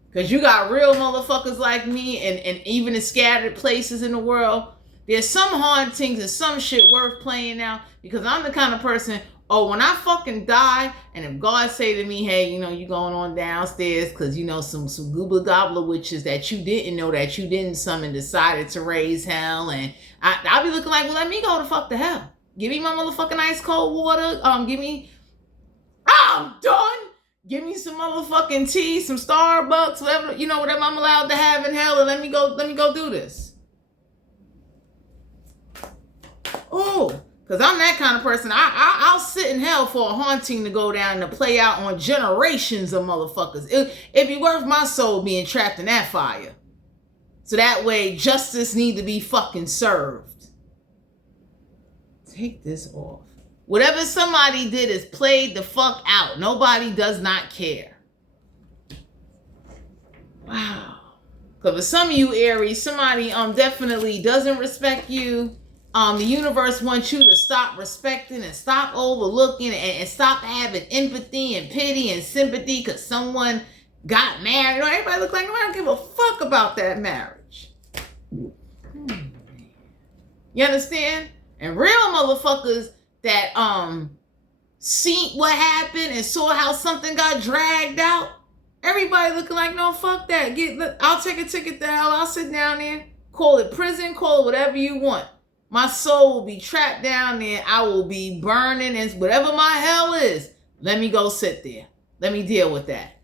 Because you got real motherfuckers like me, and even in scattered places in the world, there's some hauntings and some shit worth playing out, because I'm the kind of person, oh, when I fucking die, and if God say to me, hey, you know, you going on downstairs because, you know, some goobla gobbler witches that you didn't know, that you didn't summon, decided to raise hell, and I'll be looking like, well, let me go to fuck to hell. Give me my motherfucking ice cold water. Give me, I'm done. Give me some motherfucking tea, some Starbucks, whatever, you know, whatever I'm allowed to have in hell, and let me go do this. Oh. Because I'm that kind of person. I'll sit in hell for a haunting to go down and to play out on generations of motherfuckers. It'd be worth my soul being trapped in that fire. So that way justice need to be fucking served. Take this off. Whatever somebody did is played the fuck out. Nobody does not care. Wow. Because for some of you Aries, somebody definitely doesn't respect you. The universe wants you to stop respecting and stop overlooking and stop having empathy and pity and sympathy because someone got married. You know, everybody look like, I don't give a fuck about that marriage. You understand? And real motherfuckers that seen what happened and saw how something got dragged out. Everybody looking like, no, fuck that. I'll take a ticket to hell. I'll sit down there. Call it prison. Call it whatever you want. My soul will be trapped down there. I will be burning and whatever my hell is. Let me go sit there. Let me deal with that.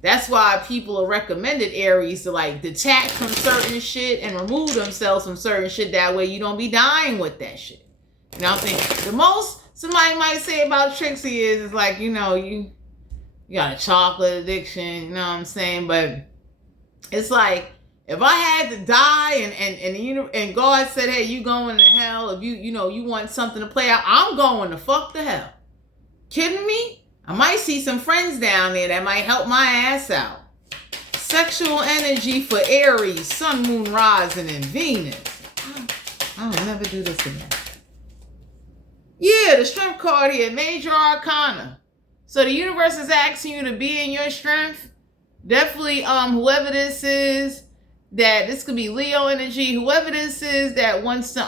That's why people are recommended, Aries, to like detach from certain shit and remove themselves from certain shit. That way you don't be dying with that shit. You know what I'm saying? The most somebody might say about Trixie is like, you know, you got a chocolate addiction, you know what I'm saying? But it's like, if I had to die and God said, hey, you going to hell, if you want something to play out, I'm going to fuck the hell. Kidding me? I might see some friends down there that might help my ass out. Sexual energy for Aries, Sun, Moon, Rising, and Venus. I'll never do this again. Yeah, the Strength card here, Major Arcana. So the universe is asking you to be in your strength. Definitely, whoever this is, that this could be Leo energy, whoever this is that wants to,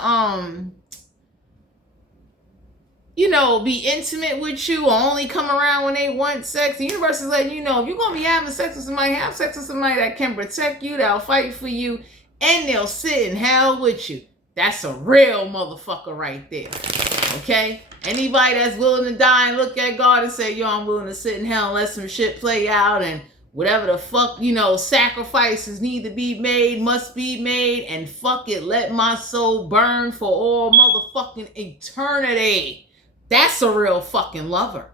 be intimate with you or only come around when they want sex. The universe is letting you know if you're going to be having sex with somebody, have sex with somebody that can protect you, that'll fight for you, and they'll sit in hell with you. That's a real motherfucker right there. Okay? Anybody that's willing to die and look at God and say, yo, I'm willing to sit in hell and let some shit play out and whatever the fuck, sacrifices need to be made, must be made, and fuck it, let my soul burn for all motherfucking eternity. That's a real fucking lover.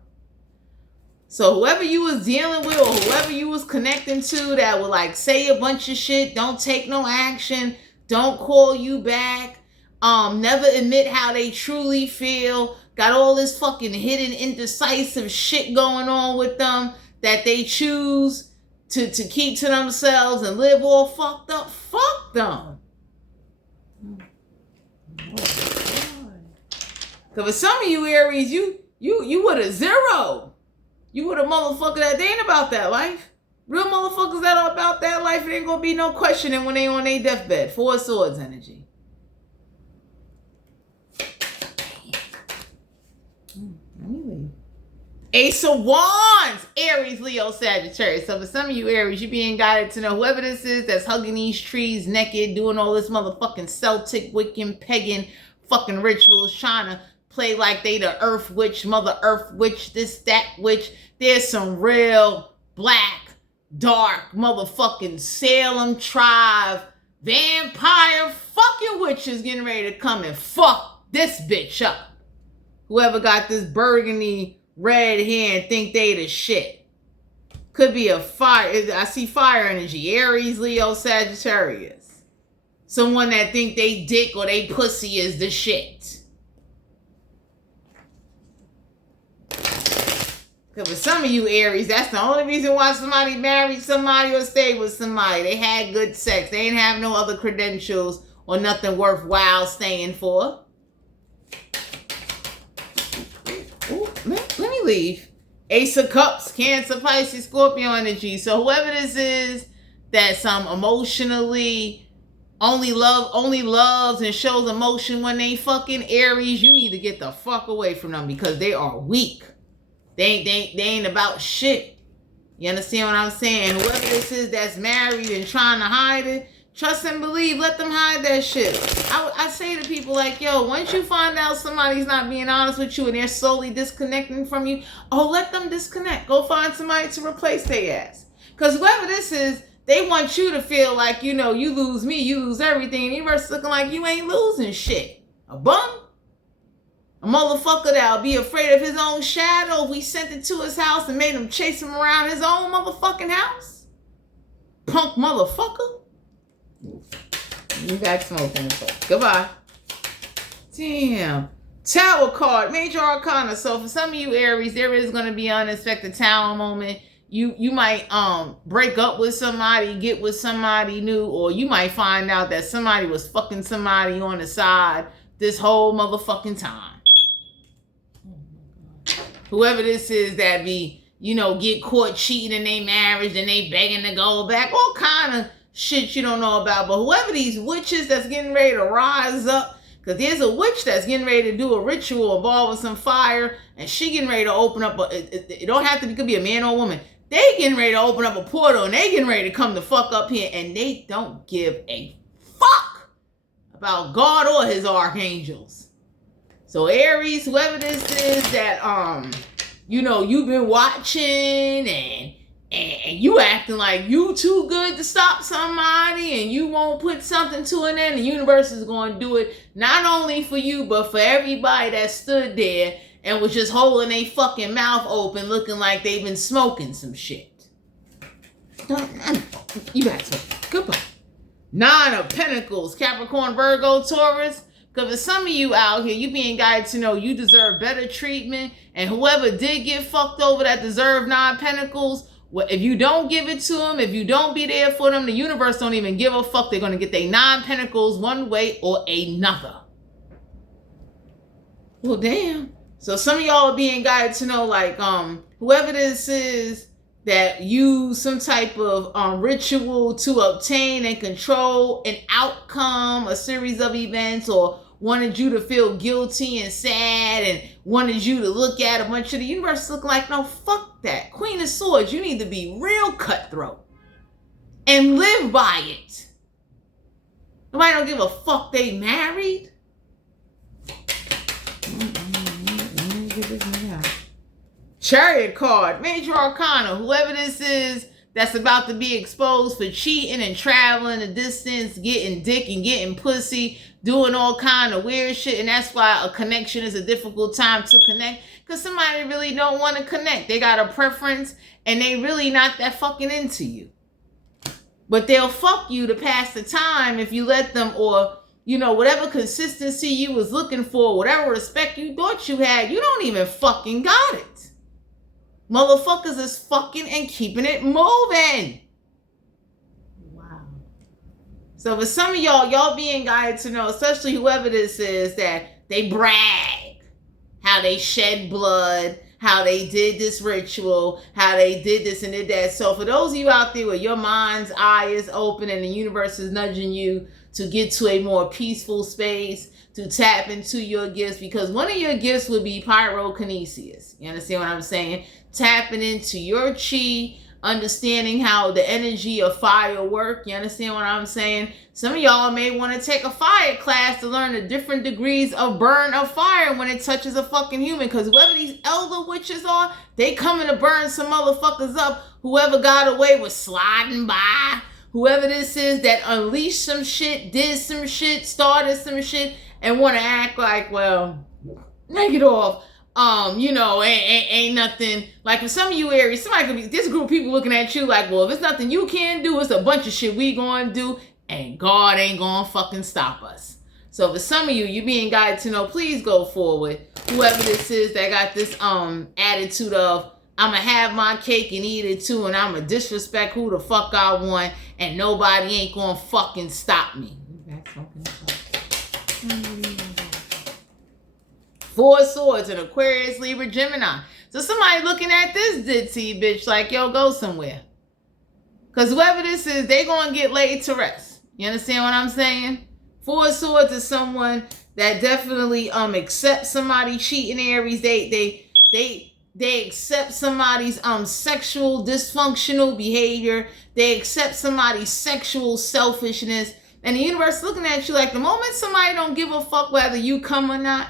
So whoever you was dealing with or whoever you was connecting to that would like say a bunch of shit, don't take no action, don't call you back, never admit how they truly feel, got all this fucking hidden indecisive shit going on with them that they choose to keep to themselves and live all fucked up, fuck them. Because for some of you Aries, you would a zero. You would a motherfucker that they ain't about that life. Real motherfuckers that are about that life, it ain't gonna be no questioning when they on their deathbed. Four of Swords energy. Let me leave. Ace of Wands, Aries, Leo, Sagittarius. So for some of you Aries, you being guided to know whoever this is that's hugging these trees naked, doing all this motherfucking Celtic, Wiccan, pagan fucking rituals, trying to play like they the Earth Witch, Mother Earth Witch, this, that witch. There's some real black, dark motherfucking Salem tribe, vampire fucking witches getting ready to come and fuck this bitch up. Whoever got this burgundy red hair and think they the shit. Could be a fire. I see fire energy. Aries, Leo, Sagittarius. Someone that think they dick or they pussy is the shit. Because for some of you Aries, that's the only reason why somebody married somebody or stayed with somebody. They had good sex. They ain't have no other credentials or nothing worthwhile staying for. Ooh, let me leave. Ace of Cups, Cancer, Pisces, Scorpio energy. So whoever this is that's emotionally only loves and shows emotion when they fucking Aries, you need to get the fuck away from them because they are weak. They ain't about shit. You understand what I'm saying? Whoever this is that's married and trying to hide it, trust and believe, let them hide that shit. I say to people like, yo, once you find out somebody's not being honest with you and they're slowly disconnecting from you, let them disconnect. Go find somebody to replace their ass. Because whoever this is, they want you to feel like, you lose me, you lose everything. And the universe looking like you ain't losing shit. A bum? A motherfucker that'll be afraid of his own shadow if we sent it to his house and made him chase him around his own motherfucking house? Punk motherfucker. You got smoke in the face. Goodbye. Damn. Tower card, major arcana. So for some of you Aries, there is going to be an unexpected tower moment. You might break up with somebody, get with somebody new, or you might find out that somebody was fucking somebody on the side this whole motherfucking time. Whoever this is that be, get caught cheating in their marriage and they begging to go back, all kind of shit you don't know about. But whoever these witches that's getting ready to rise up, because there's a witch that's getting ready to do a ritual involving some fire, and she getting ready to open up it don't have to be, could be a man or a woman. They getting ready to open up a portal and they getting ready to come the fuck up here, and they don't give a fuck about God or his archangels. So Aries, whoever this is that you've been watching and you acting like you too good to stop somebody and you won't put something to an end, the universe is going to do it not only for you but for everybody that stood there and was just holding their fucking mouth open looking like they've been smoking some shit. You guys, goodbye. 9 of Pentacles, Capricorn, Virgo, Taurus. Because for some of you out here, you being guided to know you deserve better treatment. And whoever did get fucked over that deserve 9 Pentacles, well, if you don't give it to them, if you don't be there for them, the universe don't even give a fuck. They're going to get their 9 Pentacles one way or another. Well, damn. So some of y'all are being guided to know, like, whoever this is that used some type of ritual to obtain and control an outcome, a series of events, or wanted you to feel guilty and sad and wanted you to look at a bunch of the universe looking like, no, fuck that. Queen of Swords, you need to be real cutthroat and live by it. Nobody don't give a fuck they married. Chariot card, major arcana. Whoever this is that's about to be exposed for cheating and traveling a distance, getting dick and getting pussy, doing all kind of weird shit. And that's why a connection is a difficult time to connect, because somebody really don't want to connect. They got a preference and they really not that fucking into you. But they'll fuck you to pass the time if you let them, or whatever consistency you was looking for, whatever respect you thought you had, you don't even fucking got it. Motherfuckers is fucking and keeping it moving. Wow. So for some of y'all being guided to know, especially whoever this is, that they brag how they shed blood, how they did this ritual, how they did this and did that. So for those of you out there where your mind's eye is open and the universe is nudging you to get to a more peaceful space, to tap into your gifts, because one of your gifts would be pyrokinesis. You understand what I'm saying? Tapping into your chi, understanding how the energy of fire work. You understand what I'm saying? Some of y'all may want to take a fire class to learn the different degrees of burn of fire when it touches a fucking human. Because whoever these elder witches are, they coming to burn some motherfuckers up. Whoever got away with sliding by, whoever this is that unleashed some shit, did some shit, started some shit, and want to act like, well, knock it off. Ain't nothing. Like for some of you Aries, somebody could be, this group of people looking at you like, well, if it's nothing you can do, it's a bunch of shit we gonna do, and God ain't gonna fucking stop us. So for some of you, you being guided to know, please go forward. Whoever this is that got this attitude of, I'ma have my cake and eat it too, and I'ma disrespect who the fuck I want, and nobody ain't gonna fucking stop me. Four Swords, an Aquarius, Libra, Gemini. So somebody looking at this ditzy bitch like, yo, go somewhere. Because whoever this is, they going to get laid to rest. You understand what I'm saying? Four Swords is someone that definitely accepts somebody cheating Aries. They accept somebody's sexual dysfunctional behavior. They accept somebody's sexual selfishness. And the universe looking at you like, the moment somebody don't give a fuck whether you come or not,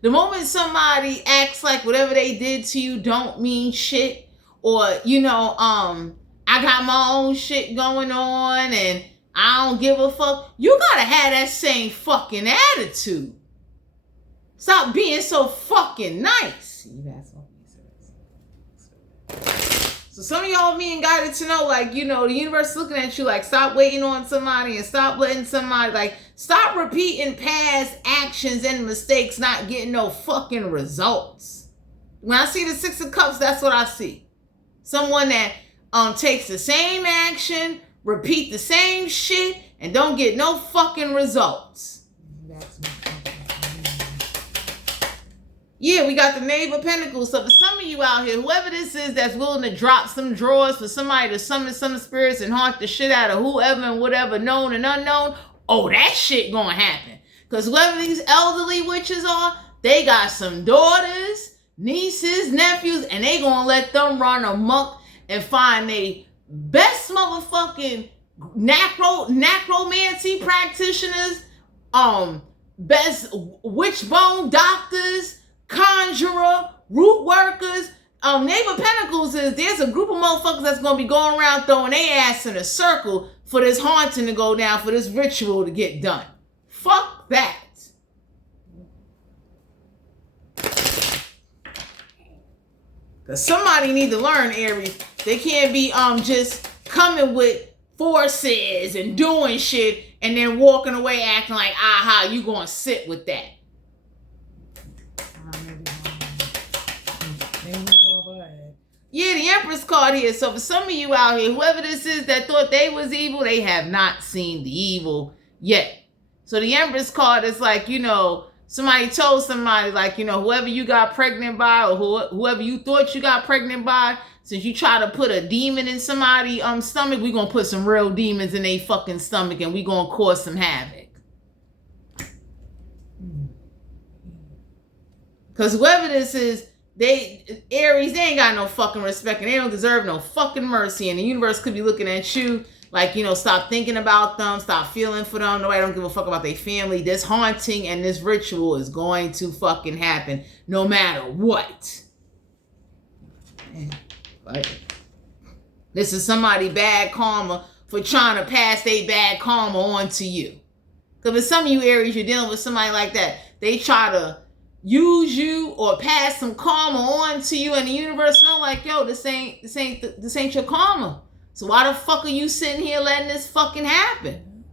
the moment somebody acts like whatever they did to you don't mean shit, or, I got my own shit going on and I don't give a fuck, you gotta have that same fucking attitude. Stop being so fucking nice. So some of y'all being guided to know, like, you know, the universe looking at you like, stop waiting on somebody and stop letting somebody, like, stop repeating past actions and mistakes, not getting no fucking results. When I see the Six of Cups, that's what I see. Someone that takes the same action, repeat the same shit, and don't get no fucking results. Yeah, we got the Knave of Pentacles. So for some of you out here, whoever this is that's willing to drop some drawers for somebody to summon some spirits and haunt the shit out of whoever and whatever, known and unknown, oh, that shit gonna happen. Because whoever these elderly witches are, they got some daughters, nieces, nephews, and they gonna let them run amok and find they best motherfucking necromancy practitioners, best witch bone doctors, conjurer, root workers. Knave of Pentacles is there's a group of motherfuckers that's gonna be going around throwing their ass in a circle for this haunting to go down, for this ritual to get done. Fuck that. Cause somebody need to learn, Aries. They can't be just coming with forces and doing shit and then walking away acting like, aha, you gonna sit with that. Yeah, the Empress card here. So for some of you out here, whoever this is that thought they was evil, they have not seen the evil yet. So the Empress card is like, you know, somebody told somebody, like, you know, whoever you got pregnant by or whoever you thought you got pregnant by, since you try to put a demon in somebody's stomach, we gonna put some real demons in their fucking stomach and we gonna cause some havoc. Because whoever this is, Aries, they ain't got no fucking respect and they don't deserve no fucking mercy. And the universe could be looking at you like, you know, stop thinking about them, stop feeling for them. Nobody don't give a fuck about their family. This haunting and this ritual is going to fucking happen no matter what. Like, this is somebody bad karma for trying to pass their bad karma on to you. Because with some of you Aries, you're dealing with somebody like that. They try to use you or pass some karma on to you, and the universe know, like, yo, this ain't your karma. So why the fuck are you sitting here letting this fucking happen?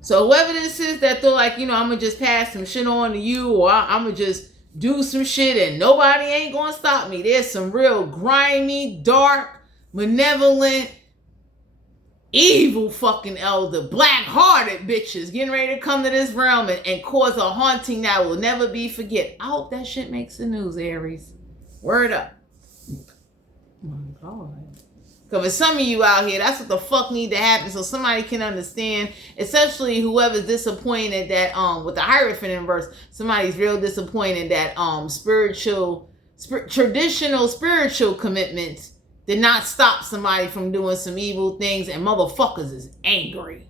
So whoever this is that they're like, you know, I'm gonna just pass some shit on to you, or I'm gonna just do some shit and nobody ain't gonna stop me. There's some real grimy, dark, malevolent, evil fucking elder, black-hearted bitches getting ready to come to this realm and cause a haunting that will never be forget. I hope that shit makes the news, Aries. Word up. Oh my God. Because for some of you out here, that's what the fuck need to happen so somebody can understand, especially whoever's disappointed that, with the Hierophant in verse, somebody's real disappointed that traditional spiritual commitments did not stop somebody from doing some evil things, and motherfuckers is angry.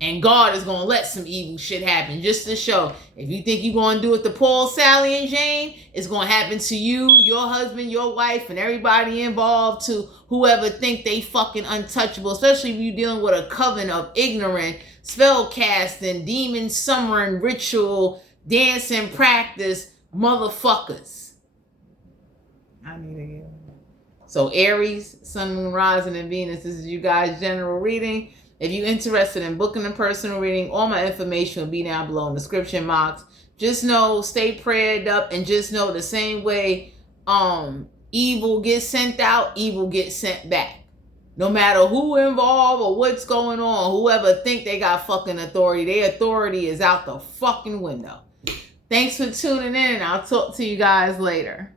And God is going to let some evil shit happen just to show. If you think you're going to do it to Paul, Sally, and Jane, it's going to happen to you, your husband, your wife, and everybody involved, to whoever think they fucking untouchable, especially if you're dealing with a coven of ignorant, spell casting, demon summoning, ritual, dancing, practice, motherfuckers. I need to get. So Aries, Sun, Moon, Rising, and Venus, this is you guys' general reading. If you're interested in booking a personal reading, all my information will be down below in the description box. Just know, stay prayed up, and just know the same way evil gets sent out, evil gets sent back. No matter who involved or what's going on, whoever think they got fucking authority, their authority is out the fucking window. Thanks for tuning in, and I'll talk to you guys later.